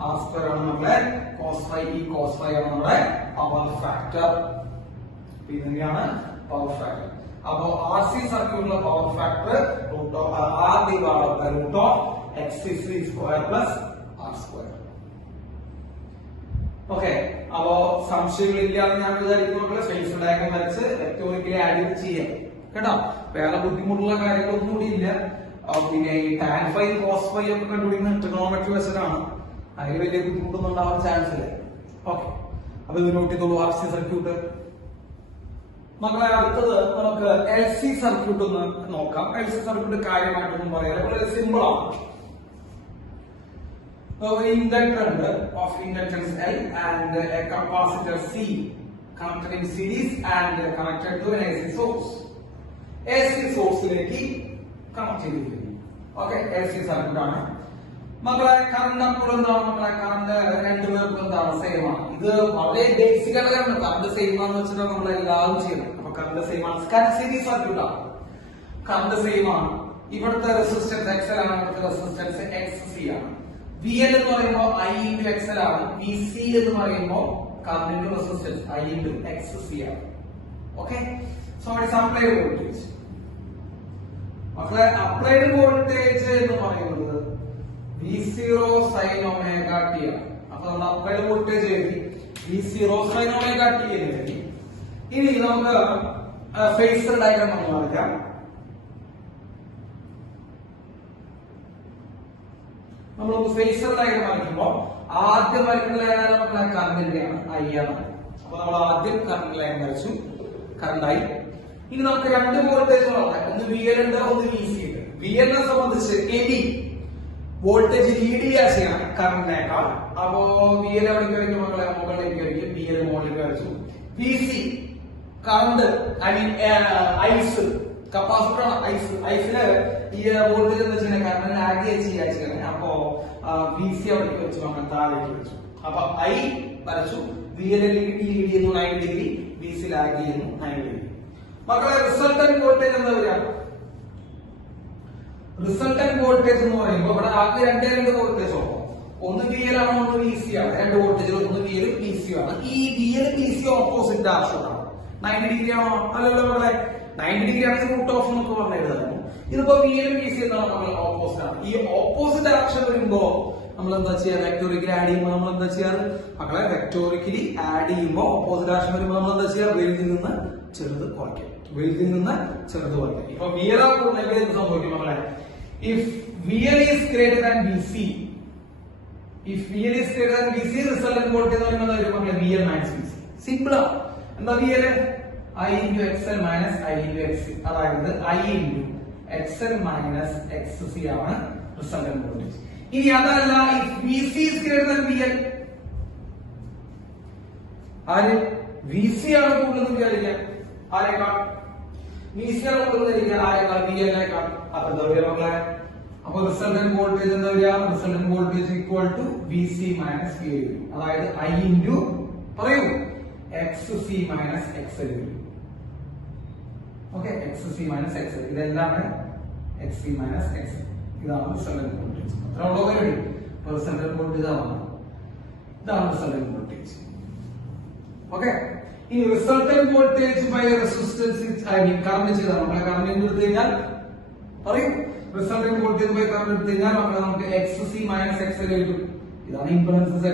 R square ആണ് നമ്മുടെ cos phi. ഈ cos phi ആണ് നമ്മുടെ പവർ ഫാക്ടർ. ഇതാണ് പവർ ഫാക്ടർ. അപ്പോൾ RC സർക്യൂട്ടിലെ power factor root of R divided by root of XC square plus R square. Okay, അപ്പോ സംശയങ്ങളില്ലാതെ ഞാൻ വിചാരിക്കുന്നു സ്പേസ് ഡയഗ്രം വരച്ച് വെക്ടോറിക്കലി ആഡ് ചെയ്ത് ചെയ്യാം കേട്ടോ. വേറെ ബുദ്ധിമുട്ടുള്ള കാര്യങ്ങളൊന്നും കൂടി ഇല്ല. പിന്നെ ഈ tan phi cos phi ഒക്കെ കണ്ടുപിടിക്കുന്ന ട്രിഗണോമെട്രി വെച്ചിട്ടാണ്. അതിൽ വലിയ ബുദ്ധിമുട്ടൊന്നും ഉണ്ടാവാൻ ചാൻസ് ഇല്ല. ഓക്കെ, അപ്പൊ ഇത് നോട്ട് ചെയ്തോളൂ. RC circuit. മക്കളെ അടുത്തത് നമുക്ക് LC സർക്യൂട്ട് ഒന്ന് നോക്കാം. LC സർക്യൂട്ട് കാര്യമായിട്ടൊന്നും പറയാം, വളരെ സിമ്പിൾ ആണ്. Inductor of inductance L and a capacitor C connected in series and connected to an AC source. AC സോഴ്സിലേക്ക് കണക്ട് ചെയ്തിരിക്കുന്നു. ഓക്കെ, LC സർക്യൂട്ട് ആണ്. മക്കളെ കറണ്ട് അപ്പോൾ എന്താണ്? മക്കളെ കറണ്ട് രണ്ടുപേർക്കും എന്താണ്? സെയിം ആണ്. ഇത് വളരെ ബേസിക് ആണ്. കാരണം കറണ്ട് സെയിം ആണെന്ന് വെച്ചിട്ടാണ് നമ്മൾ എല്ലാവരും ചെയ്യുന്നത്. അപ്പൊ കറണ്ട് സെയിം ആണ്. സീരീസ് സർക്യൂട്ട് ആണ്. കറണ്ട് സെയിം ആണ്. ഇവിടുത്തെ റെസിസ്റ്റൻസ് XL ആണ്, ഇവിടുത്തെ റെസിസ്റ്റൻസ് XC ആണ്. VL എന്ന് പറയുമ്പോൾ I into XL ആണ്. VC എന്ന് പറയുമ്പോൾ current resistance I into XC ആണ്. Okay, so it is applied voltage. മക്കളെ അപ്ലൈഡ് വോൾട്ടേജ് എന്ന് പറയുന്നത് V0 sin omega t ആണ്. അപ്പൊ നമ്മൾ അപ്ലൈഡ് വോൾട്ടേജ് എഴുതി V0 sin omega t എന്ന് എഴുതി. ഇനി നമുക്ക് ഫേസർ ഡയഗ്രം നമ്മൾ വരയ്ക്കാം. നമ്മൾ ഫേസർ ഡയഗ്രം വരയ്ക്കുമ്പോൾ ആദ്യം വരയ്ക്കുന്ന ലൈനാണ് നമ്മുടെ കറണ്ടിന്റെയാണ്, I ആണ്. അപ്പൊ നമ്മൾ ആദ്യം കറണ്ട് ലൈൻ വരച്ചു, കറണ്ടായി. ഇനി നമുക്ക് രണ്ട് വോൾട്ടേജുകളാണ്, ഒന്ന് VL ഉണ്ട്, ഒന്ന് VC ഉണ്ട്. VL നെ സംബന്ധിച്ച് എനി വോൾട്ടേജ് ലീഡ് ചെയ്യണം കറണ്ടിനേക്കാൾ. അപ്പോ VL എവിടേക്ക് വരയ്ക്കും മക്കളെ? മുകളിലേക്ക് വരയ്ക്കും. VL മുകളിലേക്ക് വരച്ചു. VC കറണ്ട്, ഐ മീൻ ഐസ്, കപ്പാസിറ്റർ ആണ്. ഐസില് ഈ വോൾട്ടേജ് എന്ന് വെച്ചാൽ കറണ്ട് ലാഗ് ചെയ്യാൻ. അപ്പോ VC അവിടേക്ക് വെച്ചു, നമ്മൾ താഴേക്ക് വെച്ചു. അപ്പൊ I വരച്ചു. VL ലീഡ് ചെയ്യുന്നു 90 ഡിഗ്രി, VC ലാഗ് ചെയ്യുന്നു 90 ഡിഗ്രി. മക്കളെ റിസൾട്ടന്റ് വോൾട്ടേജ് എന്താ വരിക? റിസൾട്ടന്റ് വോൾട്ടേജ് എന്ന് പറയുമ്പോൾ ഇവിടെ ആകെ രണ്ട് വോൾട്ടേജ് ഉള്ളൂ. ഒന്ന് VL ആണ്, ഒന്ന് VC ആണ്. രണ്ട് വോൾട്ടേജ്, ഒന്ന് VL VC ആണ്. ഈ VL VC ഓപ്പോസിറ്റ് ഡയറക്ഷനാണ്. 90 ഡിഗ്രി ആണോ? അല്ലല്ലോ മക്കളെ, 90 ഡിഗ്രി ആണെങ്കിൽ റൂട്ട് ഓഫ് എന്നൊക്കെ പറഞ്ഞിരുന്നു. ഇതിപ്പോ VL VC എന്താണ് മക്കളെ? ഓപ്പോസിറ്റ് ആണ്. ഈ ഓപ്പോസിറ്റ് ഡയറക്ഷൻ വരുമ്പോ നമ്മൾ എന്താ ചെയ്യാ? വെക്ടോറിക്കലി ആഡ് ചെയ്യുമ്പോൾ നമ്മൾ എന്താ ചെയ്യാറ് മക്കളെ? വെക്ടോറിക്കലി ആഡ് ചെയ്യുമ്പോൾ ഓപ്പോസിറ്റ് ഡയറക്ഷൻ വരുമ്പോൾ നമ്മൾ എന്താ ചെയ്യാ? വലുതിൽ നിന്ന് ചെറുത് കുറയ്ക്കും. വലുതിൽ നിന്ന് ചെറുത് കുറയ്ക്കും. ഇപ്പൊ VL കൂടുതൽ എന്ത് സംഭവിക്കും മക്കളെ? If VL is greater than VC, if VL is greater than VC, resultant voltage എന്ന് പറയുന്നത് VL minus VC. സിമ്പിൾ ആണ്. എന്താ VL? I into XL minus I into XC. അതായത് I into XL minus XC ആണ് resultant voltage. ഇനി അതല്ല, if VC is greater than VL, ആര്? VC ആണ് കൂടുതൽ വിചാരിക്കാം. ആരെക്കാൾ? VC ആണ് കൂടുതൽ വിചാരിക്കാം. ആരെക്കാൾ? VL നേക്കാൾ. അപ്പൊ എന്താ വരിക മക്കളെ? അപ്പൊ റിസൾട്ടന്റ് വോൾട്ടേജ് എന്താ വരിക? Resultant voltage equal to VC minus VL. അതായത് I into പറയൂ XC മൈനസ് XL. ഓക്കെ, XC മൈനസ് XL. ഇതെല്ലാം XC മൈനസ് XL. ഇതാണ് റിസൾട്ടന്റ് വോൾട്ടേജ്. അത്ര ഉള്ളോ കാര്യം? റിസൾട്ടന്റ് വോൾട്ടേജ് ആണ്. ഇതാണ് റിസൾട്ടന്റ് വോൾട്ടേജ്. ഓക്കെ, ഈ resultant voltage by resistance I mean current ചെയ്താണ്. നമ്മളെ കറണ്ട് എടുത്തു കഴിഞ്ഞാൽ പറയും റിസൾട്ടന്റ് വോൾട്ടേജ് ബൈ കറണ്ട് എടുത്തു കഴിഞ്ഞാൽ നമുക്ക് XC മൈനസ് XL കിട്ടും. ഇതാണ് ഇംപെഡൻസ് Z.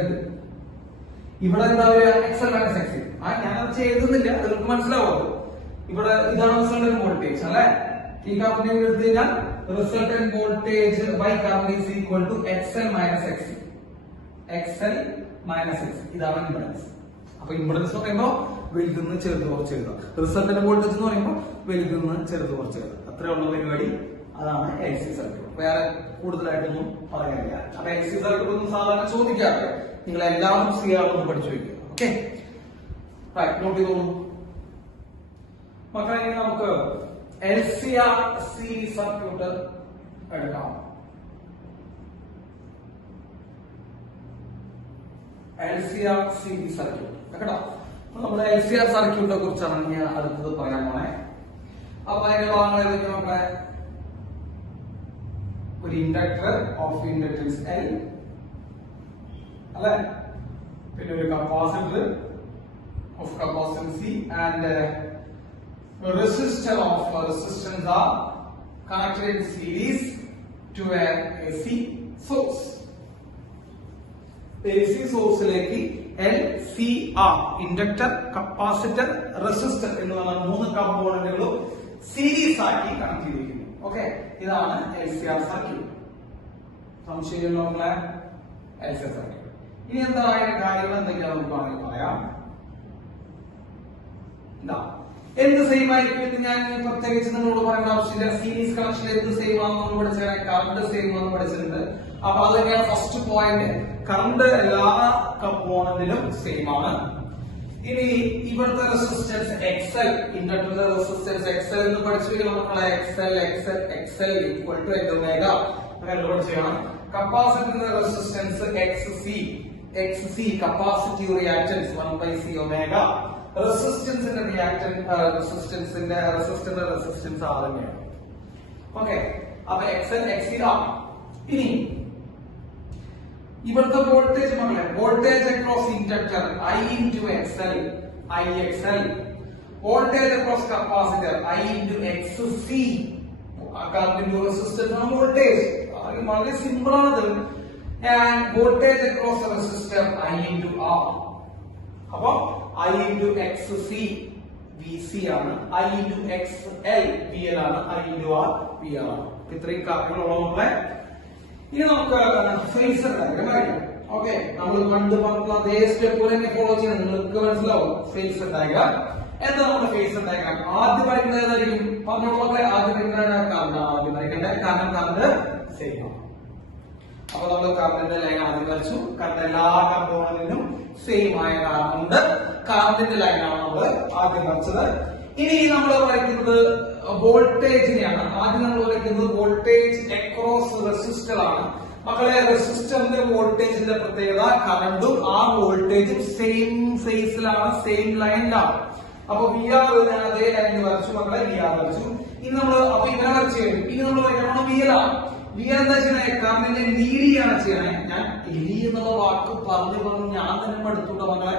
ഇവിടെ എന്താ പറയുക? XL minus XC. ഞാനത് ചെയ്തുന്നില്ല, നിങ്ങൾക്ക് മനസ്സിലാവും. ഇവിടെ ഇതാണ് റിസൾട്ടന്റ് വോൾട്ടേജ് അല്ലെ? ഈ കറണ്ട് എടുത്തു കഴിഞ്ഞാൽ resultant voltage by current is equal to XL minus XC. XL minus XC. ഇതാണ് ഇംപെഡൻസ്. അപ്പൊ ഇംപെഡൻസ് എന്ന് പറയുമ്പോൾ വലുതെന്ന് ചെറുത് കുറച്ച് എഴുതാം. റിസൾട്ടന്റ് വോൾട്ടേജ് എന്ന് പറയുമ്പോൾ വലുതെന്ന് ചെറുത് കുറച്ച് എഴുതാം. അത്രയുള്ള പരിപാടി. അതാണ് എൽ സി സർക്യൂട്ട്. വേറെ കൂടുതലായിട്ടൊന്നും പറയാനില്ല. അപ്പൊ എൽ സി സർക്യൂട്ട് ഒന്നും സാധാരണ ചോദിക്കാറില്ല. നിങ്ങൾ എല്ലാവരും സിയാറൊന്നും പഠിച്ചു വയ്ക്കുക. ഓക്കെ, നോട്ട് ചെയ്തോളൂ മക്കളെ. ഇനി നമുക്ക് L C R series circuit എടുക്കാം. L C R series circuit കേട്ടോ. നമ്മുടെ എൽ സി ആർ സർക്യൂട്ടിനെ കുറിച്ചാണ് ഞാൻ അടുത്തത് പറയാൻ പോണേ. അപ്പൊ അതിന്റെ ഭാഗങ്ങൾ നമ്മുടെ ഒരു ഇൻഡക്ടർ ഓഫ് ഇൻഡക്ടൻസ് എൽ അല്ലെ, പിന്നെ ഒരു capacitor of capacitance C and resistor of resistance are connected in series to an AC source. AC source lake LCR inductor, capacitor, resistor എന്ന് പറഞ്ഞ 3 കമ്പോണന്റുകളും സീരീസ് ആക്കി കണക്ട് ചെയ്തിരിക്കുന്നു. ഓക്കെ, ഇതാണ് LCR സർക്യൂട്ട്. സംശയമില്ല നമ്മളെ LCR സർക്യൂട്ട്. ഇനി എന്താ അതിന്റെ കാര്യങ്ങൾ എന്തൊക്കെയാണ് നമുക്ക് വേണമെങ്കിൽ പറയാം. എന്താ എന്ത് സെയിം ആയിരിക്കും ഞാൻ പ്രത്യേകിച്ച് നിങ്ങളോട് പറയേണ്ട ആവശ്യമില്ല. സീരീസ് കണക്ഷൻ എന്ത് സെയിം ആണെന്ന് പഠിച്ചാൽ കറണ്ട് സെയിം ആണെന്ന് പഠിച്ചിട്ടുണ്ട്. അപ്പൊ അത് തന്നെയാണ് ഫസ്റ്റ് പോയിന്റ്. കറണ്ട് എല്ലാ കമ്പോണന്റിലും സെയിം ആണ്. ഇനി ഇവിടുത്തെ റെസിസ്റ്റൻസ് എക്സൽ, ഇൻഡക്ടറിന്റെ റെസിസ്റ്റൻസ് എക്സൽ എന്ന് പഠിച്ചു നമ്മളെ എക്സൽ ഈക്വൽ ടു എൻഒമേഗ കണ്ടുപിടിച്ചാണ്. കപ്പാസിറ്ററിന്റെ resistance X C capacitive reactance 1/c omega. റെസിസ്റ്റൻസിന്റെ റെസിസ്റ്റൻസിന്റെ റെസിസ്റ്റൻസ് ആർ തന്നെയാണ്. ഓക്കെ, അപ്പൊ എക്സൽ എക്സി ആണ്. ഇനി ഇവിടുത്തെ വോൾട്ടേജ് മക്കളെ, voltage across inductor I into XL, I XL. Voltage across capacitor I into X C. Current resistance ആണ് വോൾട്ടേജ്. വളരെ സിമ്പിൾ ആണത്. And voltage across resistor I into R. അപ്പൊ I into X C V C ആണ്, I into X L V L ആണ്, I into R V R ആണ്. ഇത്രയും കാര്യങ്ങളുള്ള നമ്മളെ. ഇനി നമുക്ക് ഫേസർ ഡയഗ്രം വരയ്ക്കാം. ഓക്കെ, നമ്മൾ പണ്ട് പറഞ്ഞ അതേ സ്റ്റെപ്പ് തന്നെ ഫോളോ ചെയ്യണം. നിങ്ങൾക്ക് മനസ്സിലാവും ഫേസർ ഡയഗ്രം. എന്താ നമ്മുടെ ഫേസർ ഡയഗ്രം? ആദ്യം വരയ്ക്കുന്നത് ഏതായിരിക്കും? പറഞ്ഞോളൂ മക്കളെ. ആദ്യം വരയ്ക്കുന്നത് ആദ്യം വരയ്ക്കേണ്ടത്, കാരണം കറണ്ട് സെയിം ആണ്. അപ്പൊ നമ്മൾ കറണ്ടിന്റെ ലൈൻ ആദ്യം വരച്ചു. കറണ്ട് എല്ലാ കമ്പോണന്റിനും സെയിം ആയ കാരണം കൊണ്ട് കറണ്ടിന്റെ ലൈനാണ് നമ്മൾ ആദ്യം വരച്ചത്. ഇനി നമ്മൾ വരയ്ക്കുന്നത് വോൾട്ടേജിനെയാണ്. ആദ്യം നമ്മൾ വരയ്ക്കുന്നത് വോൾട്ടേജ് അക്രോസ് റെസിസ്റ്റർ ആണ്. മക്കളെ, റെസിസ്റ്ററിന്റെ വോൾട്ടേജിന്റെ പ്രത്യേകത കറണ്ടും ആ വോൾട്ടേജും സെയിം ഫേസിലാണ്, സെയിം ലൈനിലാണ്. അപ്പൊ വി ആർ ഞാൻ അതേ ലൈനിൽ വരച്ചു മക്കളെ, വി ആർ വരച്ചു. ഇനി നമ്മൾ അപ്പൊ ഇങ്ങനെ വരച്ചു കഴിഞ്ഞു. ഇനി നമ്മൾ വരയ്ക്കണം വി എൽ ആണ്. വി എൽ എന്താ ചെയ്യണേ? കറണ്ടിനെ ലീഡ് ചെയ്യാണ് ചെയ്യണേ. ഞാൻ ലീഡ് എന്നുള്ള വാക്ക് പറഞ്ഞു ഞാൻ തന്നെ എടുത്തുണ്ട് മക്കളെ.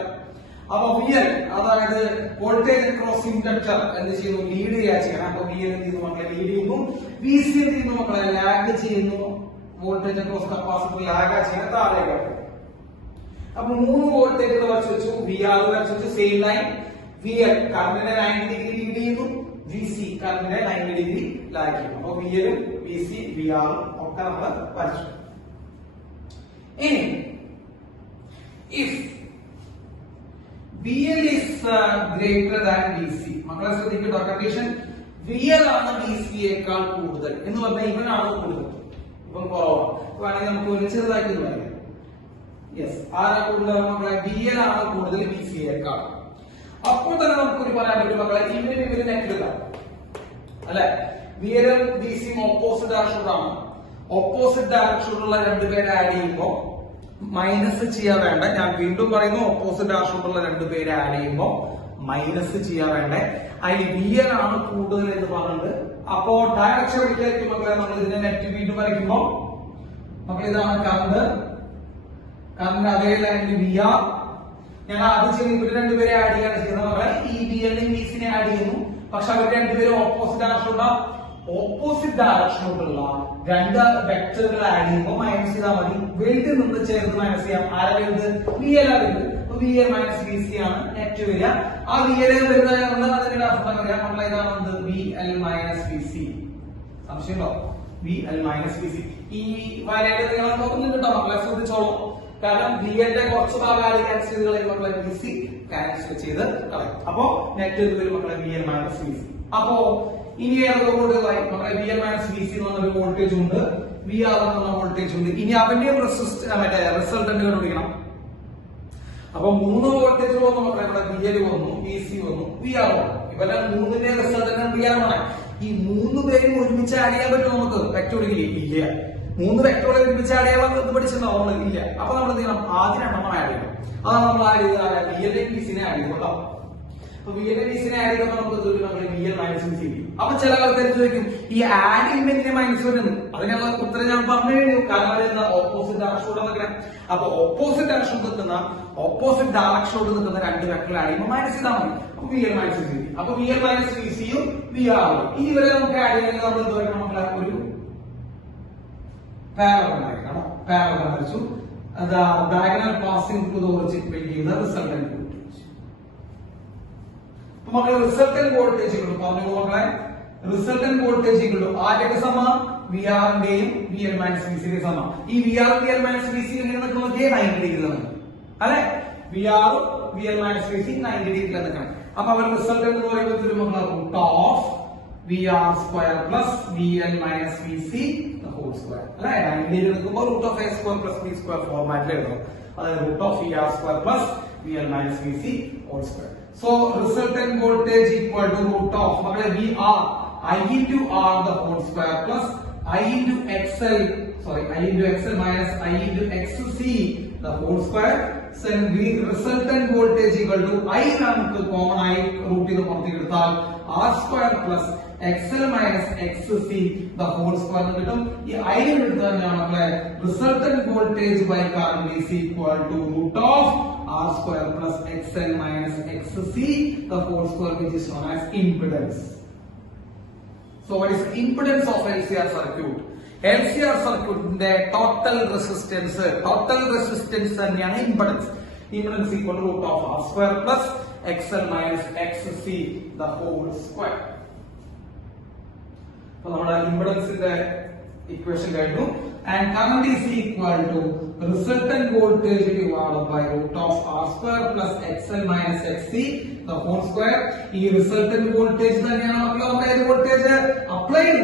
അപ്പൊ വി എൽ അതായത് വോൾട്ടേജ് അക്രോസ് ഇൻഡക്ടർ എന്ത് ചെയ്യുന്നു? ലീഡ് ചെയ്യാ ചെയ്യണം. അപ്പൊ വി എൽ എന്ത് ചെയ്യുന്നു മക്കളെ? ലീഡ് ചെയ്യുന്നു. വി സി എന്ത് ചെയ്യുന്നു മക്കളെ? ലാഗ് ചെയ്യുന്നു. വോൾട്ടേജ് അക്രോസ് കപ്പാസിറ്റർ ലാഗ് ചെയ്യുന്ന താഴേക്ക്. അപ്പൊ 3 വോൾട്ടേജുകൾ വരച്ചു വെച്ചു. വി ആർ വരച്ചു വെച്ചു, സെയിം ലൈൻ. വി എൽ കറണ്ടിനെ 90 ഡിഗ്രി ലീഡ് ചെയ്യുന്നു. വി സി കറണ്ടിനെ 90 ഡിഗ്രി ലാഗ് ചെയ്യുന്നു. അപ്പൊ വി എലും വി സി വി ആറും ഒക്കെ നമ്മൾ വരച്ചു. ഇനി if VL is greater than VC. മക്കളെ ശ്രദ്ധിക്കുക, കണ്ടീഷൻ VL ആണ് VC യേക്കാൾ കൂടുതൽ എന്ന് പറഞ്ഞാൽ ഇവനാണ് കൂടുതൽ, ഇവൻ കുറവാണ്. വേണമെങ്കിൽ നമുക്ക് ഒരു ചെറുതാക്കി പറയാം. യെസ്, ആരാ കൂടുതൽ മക്കളെ? VL ആണ് കൂടുതൽ VC യേക്കാൾ. അപ്പോൾ തന്നെ നമുക്കൊരു പറയാൻ പറ്റും മക്കളെ, ഇവര് നെറ്റിലാണ് അല്ലെ? VL VC ഓപ്പോസിറ്റ് ഡയറക്ഷനിലാണ്. ഓപ്പോസിറ്റ് ഡയറക്ഷനിലുള്ള രണ്ടുപേരെ ആഡ് ചെയ്യുമ്പോൾ മൈനസ് ചെയ്യാൻ വേണ്ട. ഞാൻ വീണ്ടും പറയുന്നു, ഓപ്പോസിറ്റ് ഡയറക്ഷനിലുള്ള രണ്ടുപേരെ ആഡ് ചെയ്യുമ്പോൾ മൈനസ് ചെയ്യാൻ വേണ്ടേ. അതിൽ വി എൽ ആണ് കൂടുതൽ എന്ന് പറഞ്ഞിട്ട്. അപ്പോ ഡയറക്ഷൻ വിളിക്കായിരിക്കും മക്കളെ. നമ്മൾ ഇതിന്റെ നെറ്റ് വീണ്ടും വരയ്ക്കുമ്പോ മക്കളെ ഇതാണ് കറണ്ട്. കറണ്ട് അതേ ലൈനിൽ വി ആർ. ഞാൻ ആദ്യം ചെയ്യുമ്പോൾ രണ്ടുപേരെ ആഡ് ചെയ്യാണ് ചെയ്യുന്നത് മക്കളെ. ഈ വി എല്ലിനും വി സിനെ ആഡ് ചെയ്യുന്നു. പക്ഷെ അവർ രണ്ടുപേരും ഓപ്പോസിറ്റ് ഡയറക്ഷനുള്ള രണ്ട് വെക്ടറുകൾ ആഡ് ചെയ്യുമ്പോൾ മൈനസ് ചെയ്താൽ മതി. വലുതിൽ നിന്ന് ചേർത്ത് മൈനസ് ചെയ്യാം. ആരാ വലുത്? വി എൽ ആ വലുത്. V L minus V C ആണ് നെറ്റ് വരിക. ആ വി എൽ വരുന്നതിന്റെ അർത്ഥം വരിക നമ്മളെ ഇതാണ് V L minus V C. സംശയമുണ്ടോ? V L minus V C. ഈ വരയുടെ നീളം നോക്കുന്നുണ്ട് കേട്ടോ മക്കളെ, ശ്രദ്ധിച്ചോളൂ. കാരണം വി എല്ലിന്റെ കുറച്ച് ഭാഗം ആഡ് ക്യാൻസൽ ചെയ്ത് കളയും മക്കളെ. വി സി ക്യാൻസൽ ചെയ്ത് കളയും. അപ്പോ നെറ്റ് എന്ത് വരും മക്കളെ? V L minus V C. അപ്പോ ഇനി ഏതൊക്കെ വോൾട്ടേജ് മക്കളെ? V L minus V C എന്ന് പറഞ്ഞൊരു വോൾട്ടേജ് ഉണ്ട്, വി ആർ എന്ന് പറഞ്ഞ വോൾട്ടേജ് ഉണ്ട്. ഇനി അവന്റെയും റിസൾട്ടന്റ് കണ്ടുപിടിക്കണം. അപ്പൊ 3 വോൾട്ടേജ് വന്നു മക്കളെ. ഇവിടെ വി എൽ വന്നു, വി സി വന്നു, വി ആർ വന്നു. ഇവരെ 3ന്റെ റിസൾട്ടന്റ് വി ആർ ആണ്. ഈ 3 പേരും ഒരുമിച്ച് ആഡ് ചെയ്യാൻ പറ്റും നമുക്ക് വെക്ടോറിക്കലി? ഇല്ല. 3 വെക്ടോറെ ഒരുമിച്ച് ആഡ് ചെയ്യാൻ ഇത് പഠിച്ചിട്ടുണ്ടാവും? ഇല്ല. അപ്പൊ നമ്മൾ എന്ത് ചെയ്യണം? ആദ്യം 2 ആഡ് ചെയ്യണം. അതാണ് നമ്മൾ ആഡ് ചെയ്ത് വി എൽ വി സിനെ ആഡ് ചെയ്തോളാം. അപ്പൊ വി എൽ വി സിനെ ആഡ് ചെയ്തപ്പോൾ നമുക്ക് V L minus V C. അപ്പൊ ചില ആൾക്കാർ ചോദിക്കും ഈ ആഡ് ചെയ്യുമ്പോൾ മൈനസ് വരുന്നത്? അതിനുള്ള ഉത്തരം ഞാൻ പറഞ്ഞു കഴിഞ്ഞു. കാരണം അതെന്താ? ഓപ്പോസിറ്റ് ഡയറക്ഷനോട് നിൽക്കണം. അപ്പൊ ഓപ്പോസിറ്റ് ഡയറക്ഷനിൽ നിൽക്കുന്ന 2 വെക്ടർ ആഡ് ചെയ്യുമ്പോൾ മൈനസ് ചെയ്താൽ മതി. അപ്പൊ V L minus V C. അപ്പൊ വി എൽ മൈനസ് വി സിയും വി ആറും ഈ ഇവരെ നമുക്ക് ആഡ് ചെയ്യണമെങ്കിൽ നമ്മൾ എന്ത് വരണം മക്കളെ? ഒരു പാരലൽ ആയിരിക്കണം. പാരലൽ വരച്ചു. Diagonal passing through the origin will give the resultant voltage. അപ്പൊ മക്കളെ റിസൾട്ടന്റ് വോൾട്ടേജ് കിട്ടും. പറഞ്ഞു മക്കളെ, റിസൾട്ടന്റ് വോൾട്ടേജ് കിട്ടും. ആദ്യത്തെ സമം വി ആറിന്റെയും വി എൽ മൈനസ് വി സിയുടെ സമം. ഈ V R V L minus V C എങ്ങനെ നിൽക്കുന്നത്? 90 ഡിഗ്രിയിലാണ് അല്ലെ? V R V L minus V C 90 ഡിഗ്രിയിലാണ് നിൽക്കണം. അപ്പൊ അവർ റിസൾട്ടന്റ് എന്ന് പറയുമ്പോൾ മക്കളെ root of V R square plus V L minus V C whole square. അല്ലെ? 90 എടുക്കുമ്പോൾ root of A square plus B square ഫോർമാറ്റിൽ എഴുതാം. അതായത് root of V R square plus V L minus V C whole square. So resultant voltage equal to root of മക്കളെ V R I into R the whole square plus I into XL minus I into X C the whole square. Resultant voltage equal to I നമുക്ക് കോമൺ ആയി റൂട്ട് ചെയ്ത് പുറത്തേക്ക് എടുത്താൽ R square plus XL minus XC the whole square കിട്ടും. ഈ I എടുത്തു തന്നെയാണ് മക്കളെ resultant voltage by current is equal to root of R square plus XL minus XC the whole square which is known as impedance. So what is the impedance of LCR circuit? LCR circuit ന്റെ total resistance തന്നെയാണ് impedance. Impedance equal to root of R square plus XL minus XC the whole square. So നമ്മുടെ ഇംപെഡൻസിന്റെ ഇക്വേഷൻ കഴിഞ്ഞു. And current is equal to resultant voltage divided by root of R square plus XL minus XC the whole square. ഈ resultant voltage തന്നെയാണ് നമ്മുടെ voltage applied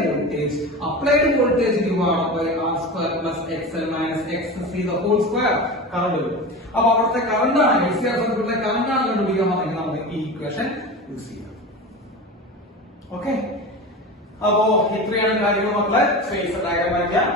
voltage divided by R square plus XL minus XC the whole square current. അപ്പോൾ അവിടുത്തെ കറന്റ് ആണ് LCR സർക്യൂട്ടിലെ കറന്റ് ആണ് കണ്ടുപിടിക്കാൻ നമുക്ക് ഈ ഇക്വേഷൻ യൂസ് ചെയ്യാം. ഓക്കേ, അപ്പോ ഇത്രയാണ് കാര്യങ്ങൾ മക്കളെ. ഫേസർ ഡയഗ്രം വരയ്ക്കാം.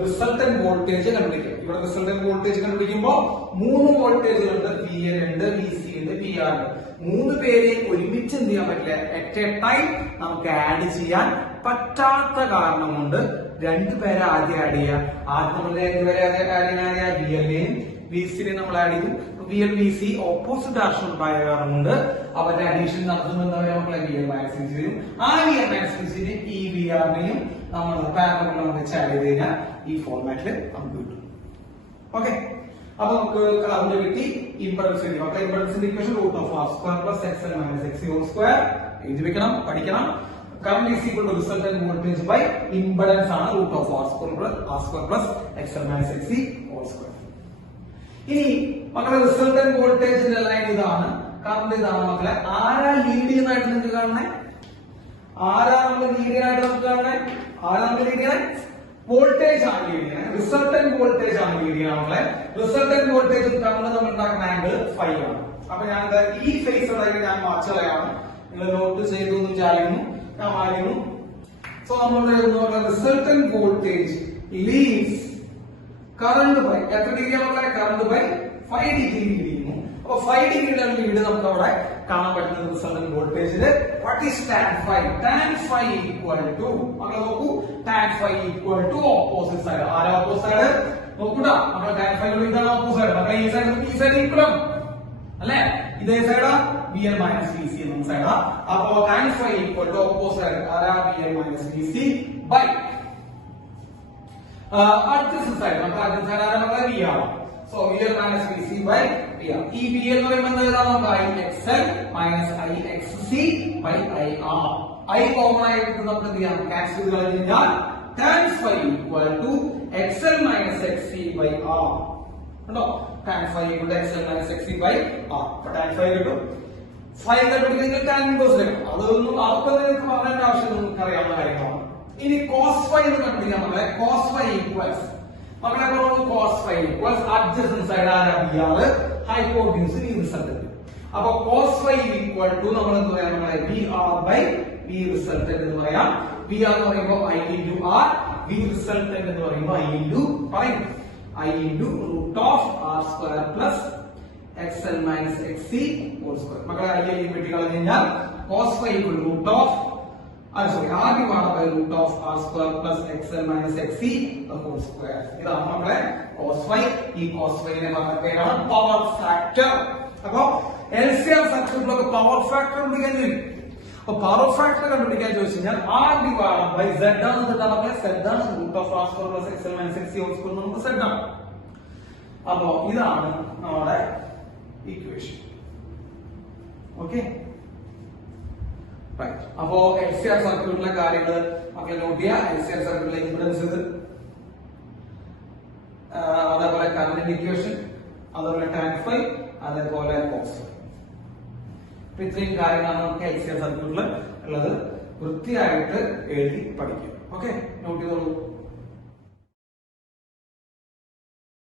റിസൾട്ടന്റ് വോൾട്ടേജ് കണ്ടുപിടിക്കാം. ഇവിടെ റിസൾട്ടന്റ് വോൾട്ടേജ് കണ്ടുപിടിക്കുമ്പോൾ 3 വോൾട്ടേജുകളുണ്ട്. വി എൽ ഉണ്ട്, വി സി ഉണ്ട്, വി ആർ ഉണ്ട്. 3 പേരെ ഒരുമിച്ച് എന്ത് ചെയ്യാൻ പറ്റില്ല? അറ്റ് എ ടൈം നമുക്ക് ആഡ് ചെയ്യാൻ പറ്റാത്ത കാരണം കൊണ്ട് 2 പേരെ ആദ്യം ആഡ് ചെയ്യാം. ആദ്യം നമ്മൾ 2 പേരെ ആദ്യം ആഡ് ചെയ്യാൻ വി എല്ലിനെയും വി സിനെയും നമ്മൾ ആഡ് ചെയ്തു. V L V C opposite direction ഉണ്ടായ കാരണം കൊണ്ട് അവരുടെ അഡീഷൻ നടത്തുമ്പോൾ എന്താ പറയുക മക്കളെ? V L minus V C വരും. ആ വി എൽ മൈനസ് വി സിനെ ഈ വി ആറിനെയും നമ്മൾ പാരലൽ വെച്ച് ആഡ് ചെയ്ത് കഴിഞ്ഞാൽ ഈ ഫോർമാറ്റിൽ നമുക്ക് കിട്ടും. ഓക്കെ, അപ്പൊ നമുക്ക് കറന്റ് കിട്ടി, ഇംപെഡൻസ് കിട്ടി. മക്കളെ ഇംപെഡൻസിന്റെ equation root of R square plus X L minus X whole square എഴുതി വെക്കണം, പഠിക്കണം. Current is equal to resultant voltage by impedance ആണ് root of R square plus X L minus X whole square. ഇനി മക്കളെ റിസൾട്ടന്റ് വോൾട്ടേജിന്റെ ലൈൻ ഇതാണ്, കറന്റ് ഇതാണ്. മക്കളെ ആരാ ലീഡ് ചെയ്യുന്നതായിട്ട് നിങ്ങൾക്ക് കാണണേ? ആരാ നമ്മൾ ലീഡ് ചെയ്യാനായിട്ട് നമുക്ക് കാണണേ? ആരാ നമുക്ക് ലീഡ് ചെയ്യണേ? വോൾട്ടേജ് ആണ് ലീഡ് ചെയ്യണേ. റിസൾട്ടന്റ് വോൾട്ടേജ് ആണ് ലീഡ് ചെയ്യണം. നമ്മളെ റിസൾട്ടന്റ് വോൾട്ടേജ് കറന്റ് നമ്മൾ ഉണ്ടാക്കുന്ന ആംഗിൾ ഫൈ ആണ്. അപ്പൊ ഞാൻ ഈ ഫേസ് ഞാൻ മാച്ച് കളയാണ്. നിങ്ങൾ നോട്ട് ചെയ്തു എന്ന് വിചാരിക്കുന്നു, ഞാൻ മാറുന്നു. സോ നമ്മളുടെ resultant voltage leads current by എത്ര ഡിഗ്രിയാണ്? കറന്റ് ബൈ 5 ഡിഗ്രി ലീഡ് ചെയ്യുന്നു. അപ്പൊ 5 ഡിഗ്രിയുടെ ലീഡ് നമുക്ക് അവിടെ കാണാൻ പറ്റുന്ന റിസൾട്ടന്റ് വോൾട്ടേജില് what is tan phi? Tan phi equal to മക്കളെ നോക്കൂ, tan phi equal to opposite side. ആരാ ഓപ്പോസിറ്റ് സൈഡ്? നോക്കൂടാ മക്കളെ, ടാൻ ഫൈ ഇതാണ് ഓപ്പോസിറ്റ് സൈഡ്. മക്കളെ ഈ സൈഡ് ഈക്വലും അല്ലെ? ഇതേ സൈഡാ V L minus V C എന്ന സൈഡാ. അപ്പൊ tan phi equal to opposite side ആരാ? V L minus V C by adjacent side. നമുക്ക് adjacent side ആരാ മക്കളെ? V R. So we L minus V C by V R. ഈ വി എൽ എന്ന് പറയുമ്പോൾ എന്താണ്? By X L minus I X C by I R. I common ആയിട്ട് നമുക്ക് എന്ത് ചെയ്യാം? ക്യാൻസൽ ചെയ്ത് കഴിഞ്ഞാൽ tan phi equal to X L minus X C by R. ഉണ്ടോ? tan phi equal to xl minus xc by r. അപ്പൊ tan phi കിട്ടും. phi കണ്ടുപിടിക്കുന്നത് tan inverse എടുക്കണം. അതൊന്നും ആർക്കും നിങ്ങൾക്ക് പറയേണ്ട ആവശ്യം നിങ്ങൾക്ക് അറിയാവുന്ന കാര്യങ്ങളാണ്. ഇനി cos phi എന്ന് കണ്ടുപിടിക്കാൻ മക്കളെ cos phi equals മക്കളെ പറഞ്ഞു cos phi equals adjacent side ആരാ br hypotenuse ഈ റിസൾട്ട്. അപ്പൊ cos phi equal to നമ്മൾ എന്ത് പറയാം മക്കളെ br by v resultant എന്ന് പറയാം. br എന്ന് പറയുമ്പോൾ I into r, v resultant എന്ന് പറയുമ്പോൾ I into പറയും I into root of r square plus xl minus xc whole square. മക്കളെ I വെട്ടി കളഞ്ഞു കഴിഞ്ഞാൽ cos phi equal to root of r divided by root of r square plus xl minus xc the whole square. ഇതാണ് മക്കളെ cos phi. ഈ cos phi നെ പറയുന്ന പേരാണ് പവർ ഫാക്ടർ. അപ്പൊ LCR സർക്യൂട്ടിലൊക്കെ പവർ ഫാക്ടർ കണ്ടുപിടിക്കാൻ ചോദിക്കും. അപ്പൊ പവർ ഫാക്ടർ കണ്ടുപിടിക്കാൻ ചോദിച്ചു കഴിഞ്ഞാൽ r divided by z ആണ്. മക്കളെ z ആണ് root of r square plus xl minus xc whole square നമുക്ക് z ആണ്. അപ്പൊ ഇതാണ് നമ്മുടെ ഇക്വേഷൻ. Okay right. അപ്പോ LCR സർക്യൂട്ടിലെ കാര്യങ്ങൾ മക്കളെ നോട്ട് ചെയ്യുക. LCR സർക്യൂട്ടിലെ ഇംപെഡൻസ് ഇത്, അതേപോലെ കറന്റ് ഇക്വേഷൻ, അതേപോലെ tan phi, അതേപോലെ cos phi. ഇത്രയും കാര്യങ്ങളാണ് നമുക്ക് LCR സർക്യൂട്ടിൽ ഉള്ളത്. വൃത്തിയായിട്ട് എഴുതി പഠിക്കുക. ഓക്കെ നോട്ട് ചെയ്തോളൂ.